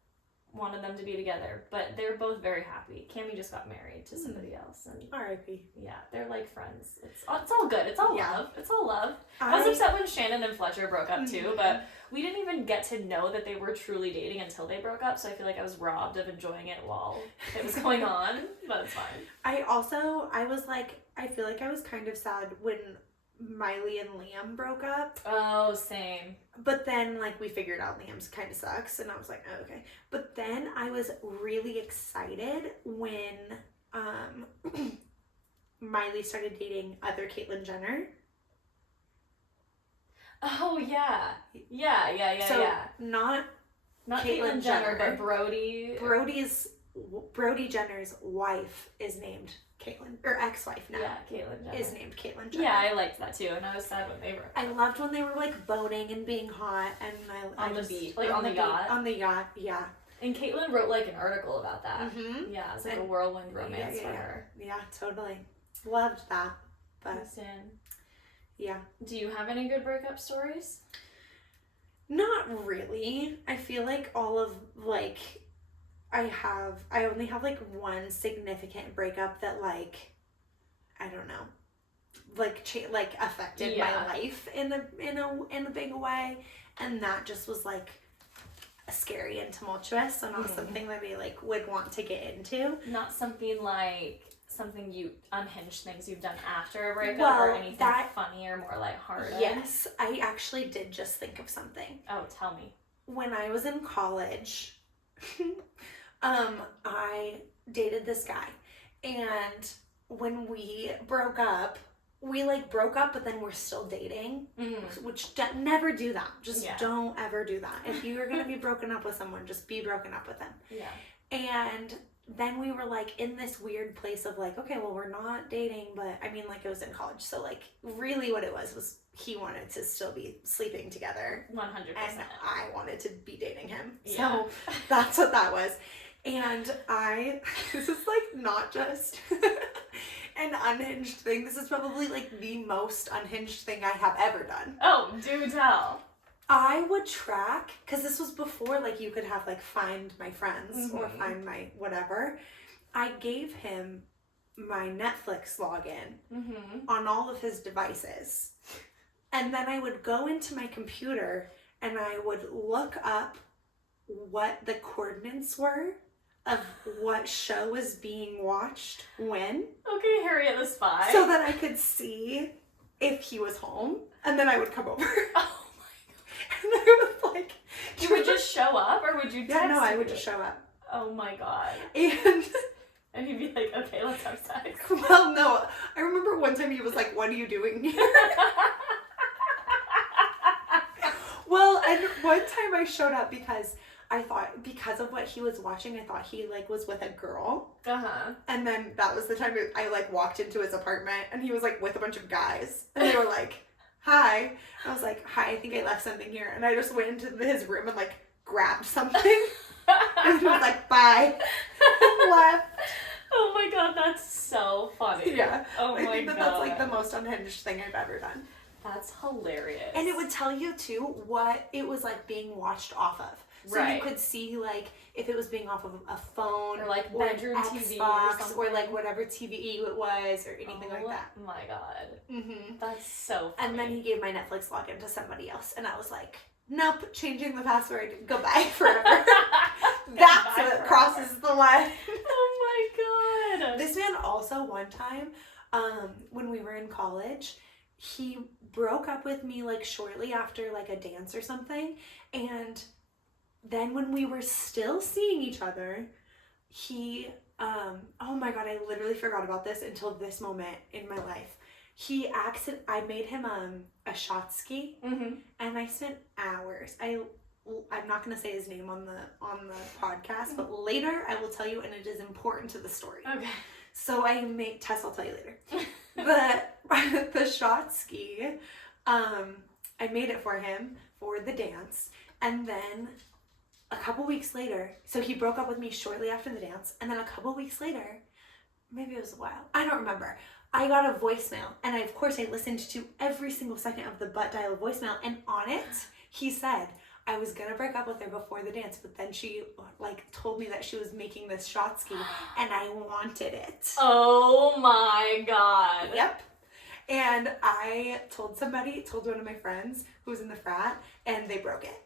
wanted them to be together, but they're both very happy. Cami just got married to somebody else, and R.I.P. Yeah, they're like friends. It's all good. It's all love. It's all love. I was upset when Shannon and Fletcher broke up too, but we didn't even get to know that they were truly dating until they broke up. So I feel like I was robbed of enjoying it while it was going on, but it's fine. I feel like I was kind of sad when Miley and Liam broke up. Oh, same. But then, like, we figured out Liam's kind of sucks, and I was like, oh, okay. But then I was really excited when Miley started dating other Caitlyn Jenner. Oh, yeah. So, not Caitlyn Jenner, but Brody. Brody Jenner's wife is named Caitlyn, or ex-wife now. Yeah, Caitlyn Jenner. Is named Caitlyn Jenner. Yeah, I liked that too, and I was sad when they were. I loved when they were like boating and being hot, and on the beach, like on the yacht. On the yacht, yeah. And Caitlyn wrote like an article about that. Mm-hmm. Yeah, it's like a whirlwind romance for her. Yeah, totally. Loved that. But yeah. Do you have any good breakup stories? Not really. I feel like all of like I only have like one significant breakup that like I don't know, like affected my life in a big way, and that just was like scary and tumultuous, so not something that I like would want to get into. Not something like unhinged things you've done after a breakup, or anything funny or more lighthearted. Yes, I actually did just think of something. Oh, tell me. When I was in college, I dated this guy, and when we broke up, but then we're still dating, which never do that. Just don't ever do that. If you're going to be broken up with someone, just be broken up with them. Yeah. And then we were like in this weird place of like, okay, well, we're not dating, but I mean, like, it was in college. So like really what it was he wanted to still be sleeping together. 100%. And I wanted to be dating him. Yeah. So that's what that was. And this is like not just an unhinged thing. This is probably like the most unhinged thing I have ever done. Oh, do tell. I would track, because this was before like you could have like find my friends or find my whatever. I gave him my Netflix login on all of his devices. And then I would go into my computer and I would look up what the coordinates were of what show was being watched when. Okay, Harriet the Spy. So that I could see if he was home, and then I would come over. Oh my god. And I was like... You would just show up, or would you text? Yeah, no, I would just show up. Oh my god. And he'd be like, okay, let's have sex. Well, no. I remember one time he was like, what are you doing here? Well, and one time I showed up because I thought, because of what he was watching, I thought he like was with a girl. And then that was the time I like walked into his apartment and he was like with a bunch of guys. And they were like, hi. I was like, hi, I think I left something here. And I just went into his room and like grabbed something. And he was like, bye. And left. Oh my god, that's so funny. Yeah. Oh my god. I think that's like the most unhinged thing I've ever done. That's hilarious. And it would tell you too what it was like being watched off of. So you could see like if it was being off of a phone or like bedroom TV Xbox, or like whatever TV it was or anything like that. Oh my god. That's so funny. And then he gave my Netflix login to somebody else, and I was like, nope, changing the password, goodbye forever. That's what crosses the line. Oh my god. This man also one time, when we were in college, he broke up with me like shortly after like a dance or something, and then when we were still seeing each other, he, oh my god, I literally forgot about this until this moment in my life. I made him a shot ski, and I spent hours. I'm not gonna say his name on the podcast, but later I will tell you, and it is important to the story. Okay. So Tess, I'll tell you later. The shot ski, I made it for him for the dance, and then a couple weeks later, so he broke up with me shortly after the dance, and then a couple weeks later, maybe it was a while, I don't remember, I got a voicemail, and of course I listened to every single second of the butt dial voicemail, and on it, he said, I was gonna break up with her before the dance, but then she like told me that she was making this shot ski, and I wanted it. Oh my god. Yep. And I told one of my friends who was in the frat, and they broke it.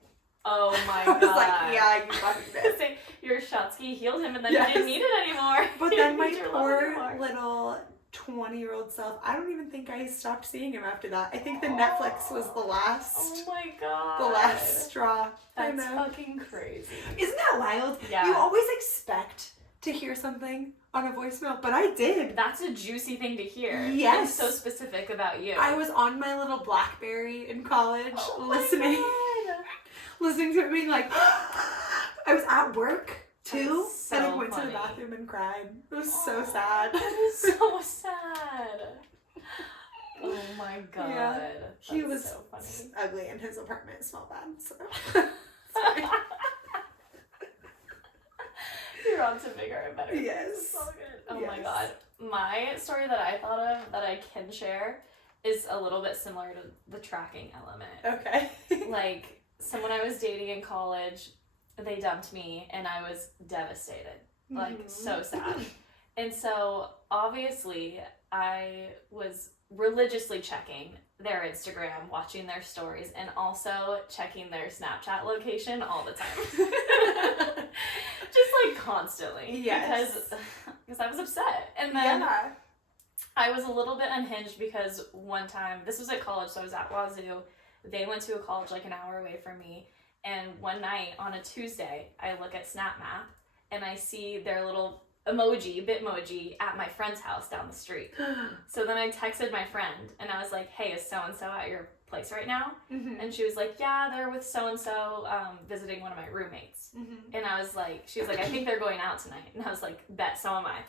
Oh my god. I was like, yeah, you fucking did. Your shot ski healed him, and then you didn't need it anymore. But then my poor little 20-year-old self, I don't even think I stopped seeing him after that. I think the Netflix was the last. Oh my god. The last straw. That's fucking crazy. Isn't that wild? Yeah. You always expect to hear something on a voicemail, but I did. That's a juicy thing to hear. Yes. It's so specific about you. I was on my little BlackBerry in college listening to it being like, I was at work 2, so and then went funny. to the bathroom and cried. It was so sad. That is so sad. Oh my god. Yeah. He was so funny. ugly and his apartment smelled bad, so. You're on to bigger and better. Yes. So good. Oh yes. my god. My story that I thought of that I can share is a little bit similar to the tracking element. Okay. Like, someone I was dating in college, they dumped me and I was devastated. Like, so sad. And so, obviously, I was religiously checking their Instagram, watching their stories, and also checking their Snapchat location all the time. Just, like, constantly. Yes. Because I was upset. And then Yeah. I was a little bit unhinged because one time, this was at college, so I was at Wazoo. They went to a college like an hour away from me. And one night on a Tuesday, I look at SnapMap and I see their little Bitmoji at my friend's house down the street. So then I texted my friend and I was like, hey, is so-and-so at your place right now? And she was like, yeah, they're with so-and-so visiting one of my roommates. And I was like, she was like, I think they're going out tonight. And I was like, bet, so am I.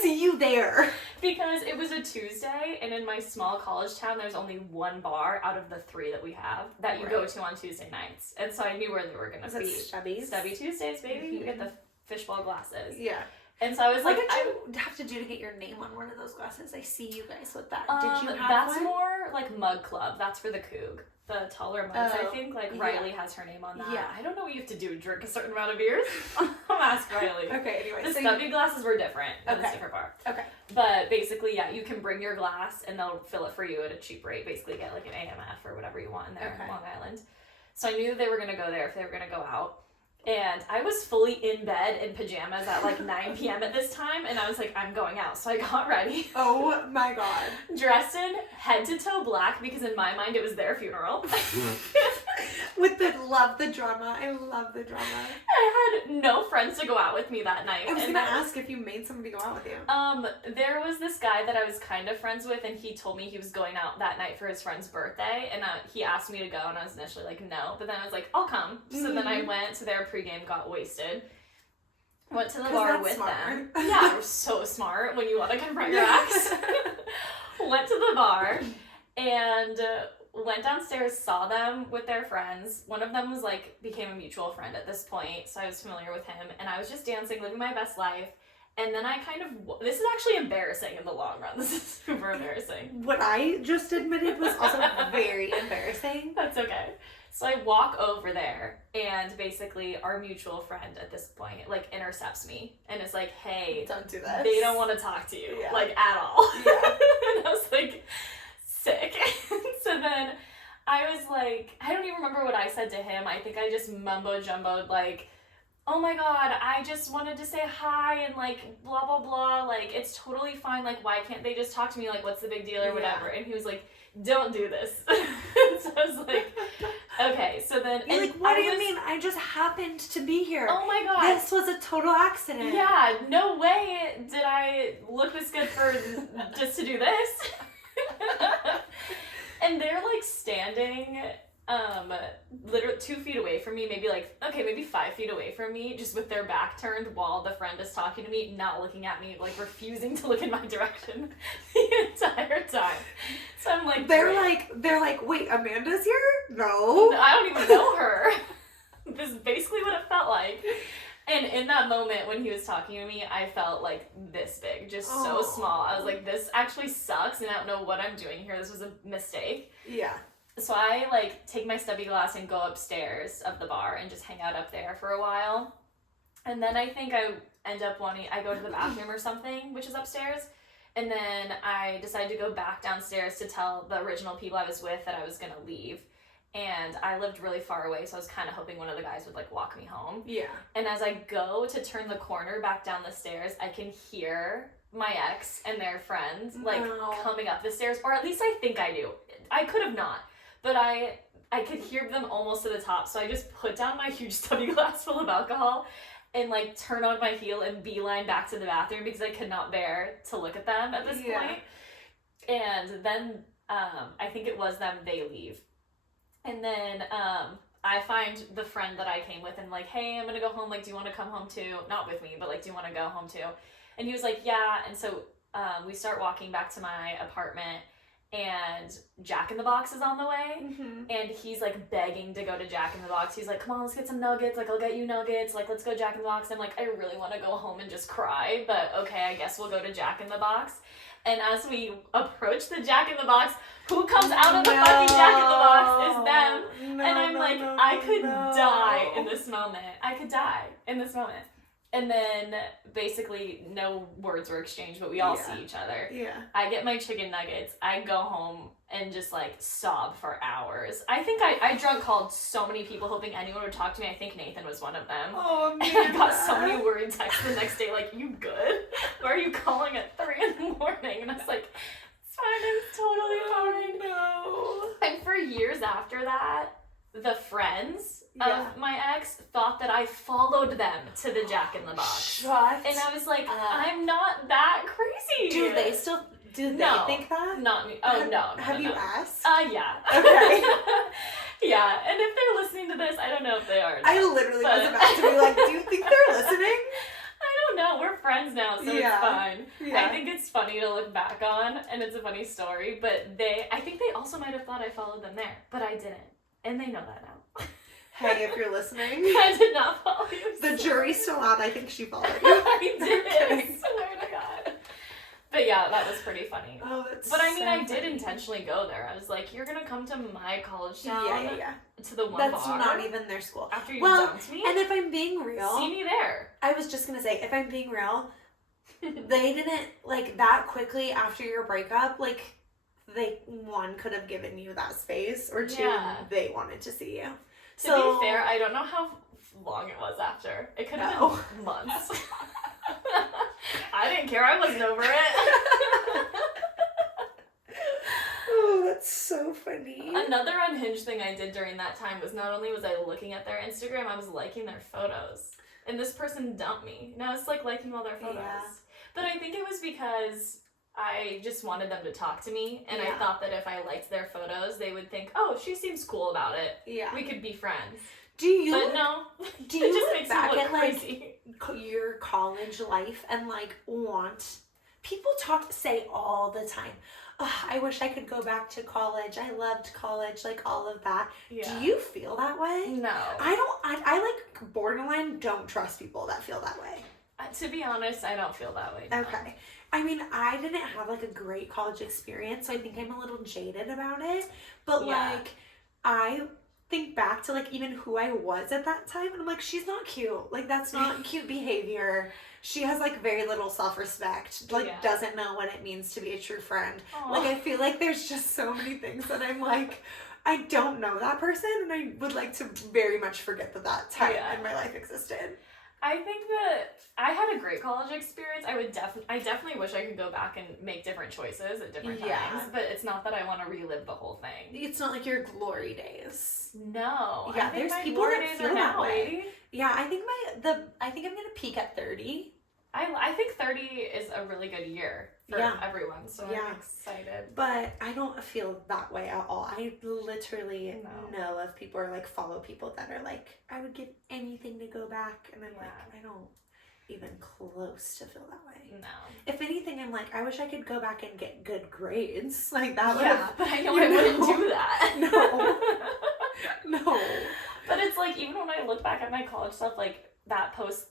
See you there. Because it was a Tuesday, and in my small college town, there's only one bar out of the 3 that we have that you go to on Tuesday nights. And so I knew where they were going to be. Stubbies? Stubby Tuesdays, baby. You get the fishbowl glasses. Yeah. And so I was What like, did you have to do to get your name on one of those glasses? I see you guys with that. Did you have that's one? more like Mug Club. That's for the Coug. The taller mugs, I think. Like, Riley has her name on that. Yeah. I don't know what you have to do to drink a certain amount of beers. I'll ask Riley. Okay, anyway. The stubby glasses were different. It was a different bar. Okay. But basically, yeah, you can bring your glass and they'll fill it for you at a cheap rate. Basically, get like an AMF or whatever you want in there in Long Island. So I knew they were going to go there if they were going to go out. And I was fully in bed in pajamas at like 9 p.m. at this time. And I was like, I'm going out. So I got ready. Oh my god. Dressed in head to toe black because in my mind it was their funeral. With the drama. I love the drama. I had no friends to go out with me that night. I was going to ask if you made somebody go out with you. There was this guy that I was kind of friends with, and he told me he was going out that night for his friend's birthday, and he asked me to go, and I was initially like, no, but then I was like, I'll come. So then I went to their pregame, got wasted, went to the bar with them. Yeah, you're so smart when you want to confront your ex. Went to the bar, and went downstairs, saw them with their friends. One of them was like, became a mutual friend at this point, so I was familiar with him, and I was just dancing, living my best life. And then I kind of, this is actually embarrassing in the long run. This is super embarrassing. What I just admitted was also very embarrassing. That's okay. So I walk over there, and basically our mutual friend at this point like intercepts me and is like, hey, don't do this. They don't want to talk to you, like at all. Yeah. And I was like, sick. So then I was like, I don't even remember what I said to him. I think I just mumbo-jumboed like, oh my god, I just wanted to say hi and like blah blah blah, like it's totally fine, like why can't they just talk to me, like what's the big deal or whatever. And he was like, don't do this. So I was like, okay. So then you're like, what do you mean? I just happened to be here. Oh my god, this was a total accident. Yeah, no way did I look this good for just to do this. And they're like standing literally 2 feet away from me, maybe 5 feet away from me, just with their back turned while the friend is talking to me, not looking at me, like refusing to look in my direction the entire time. So I'm like, they're like, wait, Amanda's here? No. I don't even know her. This is basically what it felt like. And in that moment when he was talking to me, I felt like this big, just so small. I was like, this actually sucks and I don't know what I'm doing here. This was a mistake. Yeah. So I like take my stubby glass and go upstairs of the bar and just hang out up there for a while. And then I think I end up I go to the bathroom or something, which is upstairs. And then I decided to go back downstairs to tell the original people I was with that I was going to leave. And I lived really far away, so I was kind of hoping one of the guys would like walk me home. Yeah. And as I go to turn the corner back down the stairs, I can hear my ex and their friends like coming up the stairs, or at least I think I do. I could have not. But I could hear them almost to the top, so I just put down my huge stubby glass full of alcohol and like turn on my heel and beeline back to the bathroom because I could not bear to look at them at this point. And then I think it was them, they leave. And then I find the friend that I came with and like, hey, I'm gonna go home, like, do you want to come home too? Not with me, but like, do you want to go home too? And he was like, yeah. And so we start walking back to my apartment, and Jack in the Box is on the way, and he's like begging to go to Jack in the Box. He's like, come on, let's get some nuggets, like I'll get you nuggets, like let's go Jack in the Box. I'm like, I really want to go home and just cry, but okay, I guess we'll go to Jack in the Box. And as we approach the Jack in the Box, who comes out of the fucking Jack in the Box is them. And I'm like, I could die in this moment. I could die in this moment. And then basically no words were exchanged, but we all see each other. Yeah. I get my chicken nuggets. I go home and just like sob for hours. I think I drunk called so many people hoping anyone would talk to me. I think Nathan was one of them. Oh, man. And I got so many worried texts the next day like, you good? Why are you calling at 3 a.m? And I was like, it's fine, it's totally fine. No. And for years after that, the friends of my ex thought that I followed them to the Jack in the Box. Shut and I was like, I'm not that crazy. Do they still, do they think that? Not me. Oh, no. Have you asked? Yeah. Okay. Yeah, and if they're listening to this, I don't know if they are. I literally was about to be like, do you think they're listening? I don't know. We're friends now, so it's fine. Yeah. I think it's funny to look back on, and it's a funny story, but I think they also might have thought I followed them there, but I didn't. And they know that now. Hey, if you're listening. I did not follow you. The jury's still out. I think she followed you. I did. I swear to God. But yeah, that was pretty funny. Oh, that's But I mean, so I did funny. intentionally go there. I was like, you're going to come to my college town? Yeah. To the one That's bar? not even their school. After you dumped me? And if I'm being real. See me there. I was just going to say, if I'm being real, they didn't, like, that quickly after your breakup, like, they, one, could have given you that space, or two, they wanted to see you. To be fair, I don't know how long it was after. It could have been months. I didn't care. I wasn't over it. Oh, that's so funny. Another unhinged thing I did during that time was not only was I looking at their Instagram, I was liking their photos. And this person dumped me. And I was like liking all their photos. Yeah. But I think it was because I just wanted them to talk to me, and I thought that if I liked their photos, they would think, oh, she seems cool about it. Yeah. We could be friends. Do you it just makes back me look at crazy. Like your college life and like people say all the time, oh, I wish I could go back to college. I loved college, like all of that. Yeah. Do you feel that way? No. I like borderline don't trust people that feel that way. To be honest, I don't feel that way. No. Okay. I mean, I didn't have like a great college experience, so I think I'm a little jaded about it. But like, I think back to like even who I was at that time, and I'm like, she's not cute. Like, that's not cute behavior. She has like very little self-respect. Like, doesn't know what it means to be a true friend. Aww. Like, I feel like there's just so many things that I'm like, I don't know that person, and I would like to very much forget that time in my life existed. I think that I had a great college experience. I definitely wish I could go back and make different choices at different times, but it's not that I want to relive the whole thing. It's not like your glory days. No. Yeah, there's people that feel that way. Yeah, I think I'm gonna peak at 30. I think 30 is a really good year for everyone, so I'm excited. But I don't feel that way at all. I literally know of people or like follow people that are like, I would give anything to go back, and I'm like, I don't even close to feel that way. No. If anything, I'm like, I wish I could go back and get good grades. Like that would have. But I know I wouldn't do that. No. But it's like, even when I look back at my college stuff, like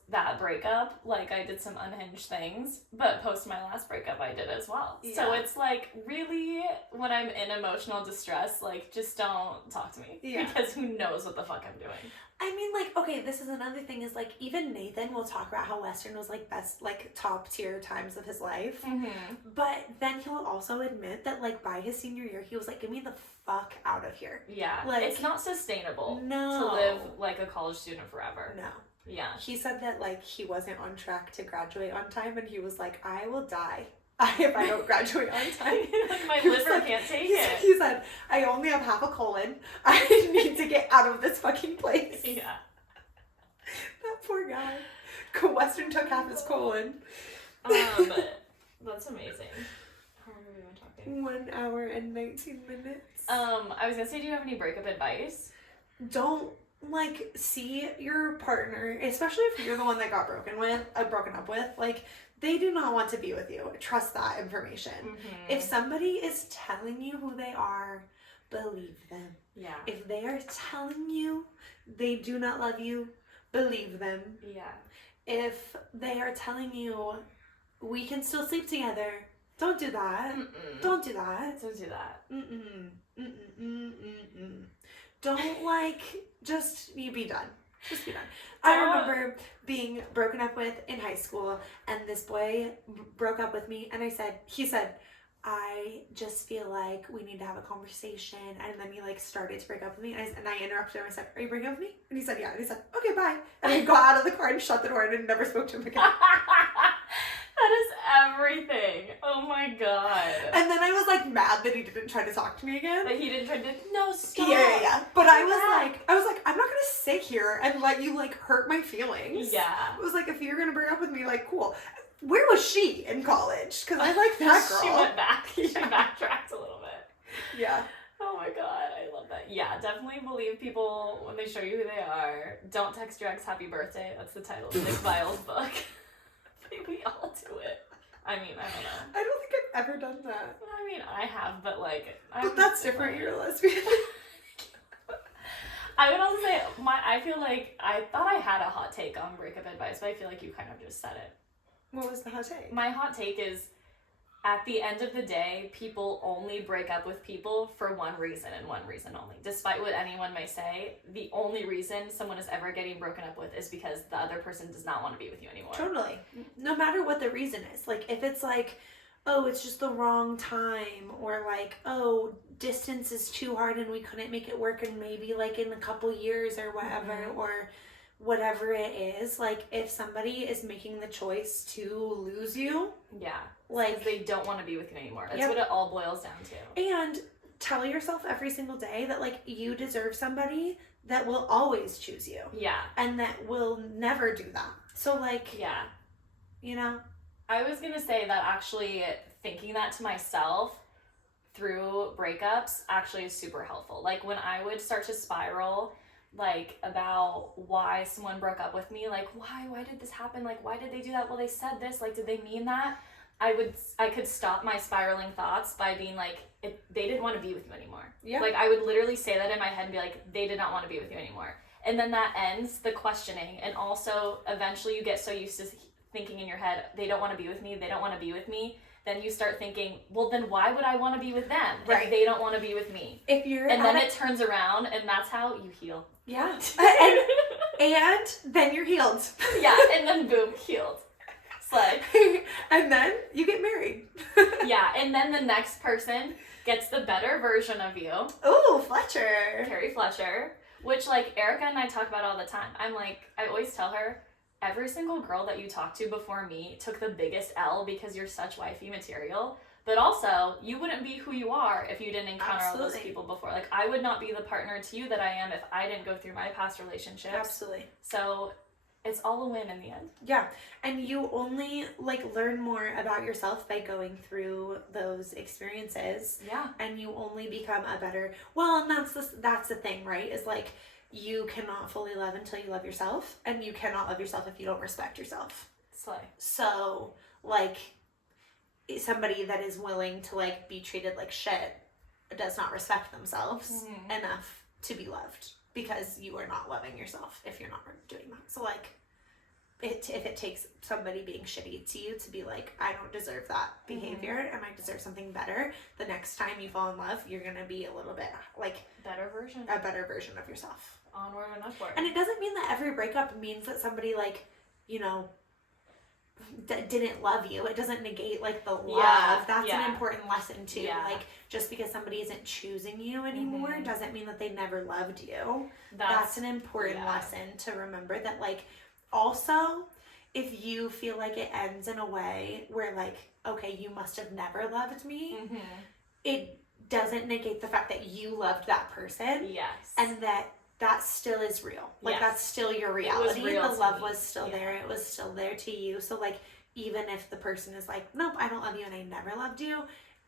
that breakup, like I did some unhinged things, but post my last breakup I did as well. Yeah. So it's like, really, when I'm in emotional distress, like, just don't talk to me. Yeah. Because who knows what the fuck I'm doing. I mean, like, okay, this is another thing is, like, even Nathan will talk about how Western was, like, best, like, top tier times of his life. Mm-hmm. But then he'll also admit that, like, by his senior year, he was like, get me the fuck out of here. Yeah. Like, it's not sustainable to live like a college student forever. No. Yeah. He said that, like, he wasn't on track to graduate on time, and he was like, I will die if I don't graduate on time. Like, my liver can't take it. He said, I only have half a colon. I need to get out of this fucking place. Yeah. That poor guy. Western took half his colon. That's amazing. How long have we been talking? 1 hour and 19 minutes. I was gonna say, do you have any breakup advice? Don't like, see your partner, especially if you're the one that got broken up with, like, they do not want to be with you. Trust that information. Mm-hmm. If somebody is telling you who they are, believe them. Yeah. If they are telling you they do not love you, believe them. Yeah. If they are telling you we can still sleep together, don't do that. Mm-mm. Don't do that. Don't do that. Mm-mm. Mm-mm. Mm-mm. Don't, like, just, you be done. Just be done. I remember being broken up with in high school, and this boy broke up with me, and he said, I just feel like we need to have a conversation. And then he, like, started to break up with me, and I interrupted him. I said, are you breaking up with me? And he said, yeah. And he said, okay, bye. And I got out of the car and shut the door and never spoke to him again. That is everything. Oh my god. And then I was, like, mad that he didn't try to talk to me again. But he didn't try to, no, stop. Yeah. But I was like, I'm not gonna sit here and let you, like, hurt my feelings. Yeah. It was like, if you're gonna break up with me, like, cool. Where was she in college? Because I like that girl. She went back. She backtracked a little bit. Yeah. Oh my god, I love that. Yeah, definitely believe people when they show you who they are. Don't text your ex happy birthday. That's the title of Nick Vile's book. We all do it. I mean, I don't know. I don't think I've ever done that. I mean, I have, but like... But that's different. You're a lesbian. I would also say, I feel like I thought I had a hot take on breakup advice, but I feel like you kind of just said it. What was the hot take? My hot take is, at the end of the day, people only break up with people for one reason and one reason only. Despite what anyone may say, the only reason someone is ever getting broken up with is because the other person does not want to be with you anymore. Totally. No matter what the reason is. Like, if it's like, oh, it's just the wrong time, or like, oh, distance is too hard and we couldn't make it work, and maybe like in a couple years or whatever, Mm-hmm. or whatever it is, like, if somebody is making the choice to lose you, Yeah. like, they don't want to be with you anymore. That's Yep. what it all boils down to. And tell yourself every single day that, like, you deserve somebody that will always choose you. Yeah. And that will never do that. So, like, Yeah. you know? I was going to say that actually thinking that to myself through breakups actually is super helpful. Like, when I would start to spiral, like, about why someone broke up with me, like, why did this happen? Like, why did they do that? Well, they said this, like, did they mean that? I could stop my spiraling thoughts by being like, they didn't want to be with you anymore. Yeah. Like, I would literally say that in my head and be like, they did not want to be with you anymore. And then that ends the questioning. And also, eventually you get so used to thinking in your head, they don't want to be with me, they don't want to be with me. Then you start thinking, well, then why would I want to be with them if they don't want to be with me? If you're and then it turns around, and that's how you heal. Yeah. and then you're healed. Yeah, and then boom, healed. It's like... and then you get married. Yeah, and then the next person gets the better version of you. Ooh, Fletcher. Carrie Fletcher. Which, like, Erica and I talk about all the time. I'm like, I always tell her, every single girl that you talked to before me took the biggest L because you're such wifey material. But also, you wouldn't be who you are if you didn't encounter all those people before. Like, I would not be the partner to you that I am if I didn't go through my past relationships. Absolutely. So, it's all a win in the end. Yeah. And you only, like, learn more about yourself by going through those experiences. Yeah. And you only become a better... Well, and that's the thing, right? Is, like, you cannot fully love until you love yourself. And you cannot love yourself if you don't respect yourself. Slay. So, like... somebody that is willing to, like, be treated like shit does not respect themselves enough to be loved, because you are not loving yourself if you're not doing that. So, like, if it takes somebody being shitty to you to be like, I don't deserve that behavior and I deserve something better, the next time you fall in love, you're gonna be a little bit, like, a better version of yourself. Onward and upward. And it doesn't mean that every breakup means that somebody, like, you know, didn't love you. It doesn't negate, like, the love. That's an important lesson too. Yeah. Like, just because somebody isn't choosing you anymore doesn't mean that they never loved you. That's an important lesson to remember, that, like, also, if you feel like it ends in a way where, like, okay, you must have never loved me, it doesn't negate the fact that you loved that person. Yes. And that still is real. Like, that's still your reality. The love was still there. It was still there to you. So, like, even if the person is like, nope, I don't love you and I never loved you,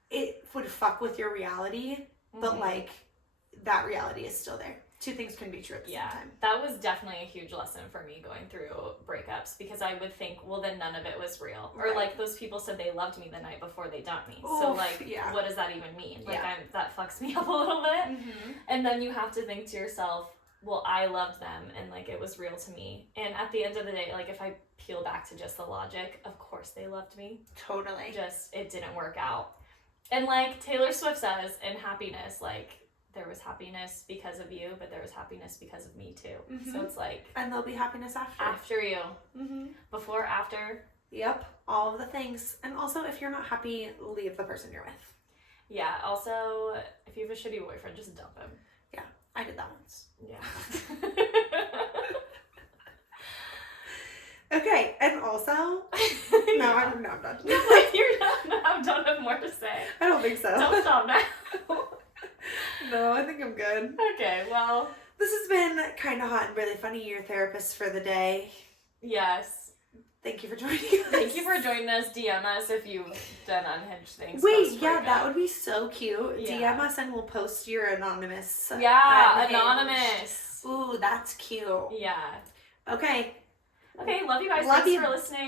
it would fuck with your reality. But, like, that reality is still there. two things can be true at the same time. That was definitely a huge lesson for me going through breakups, because I would think, well, then none of it was real. Or like those people said they loved me the night before they dumped me. Oof, so like, what does that even mean? Like that fucks me up a little bit. Mm-hmm. And then you have to think to yourself, well, I loved them and like it was real to me. And at the end of the day, like if I peel back to just the logic, of course they loved me. Totally. Just it didn't work out. And like Taylor Swift says in Happiness, like there was happiness because of you, but there was happiness because of me too. Mm-hmm. So it's like, and there'll be happiness after. After you. Mm-hmm. Before, after. Yep. All of the things. And also, if you're not happy, leave the person you're with. Yeah. Also, if you have a shitty boyfriend, just dump him. Yeah. I did that once. Yeah. Okay. And also, I'm done. Like, you're not. Don't have more to say. I don't think so. Don't stop now. No, I think I'm good. Okay, well. This has been kind of hot and really funny, your therapist for the day. Yes. Thank you for joining us. Thank you for joining us. DM us if you've done unhinged things. Wait, yeah, that would be so cute. Yeah. DM us and we'll post your anonymous. Yeah, anonymous. Ooh, that's cute. Yeah. Okay. Okay, love you guys. Love Thanks you. for listening.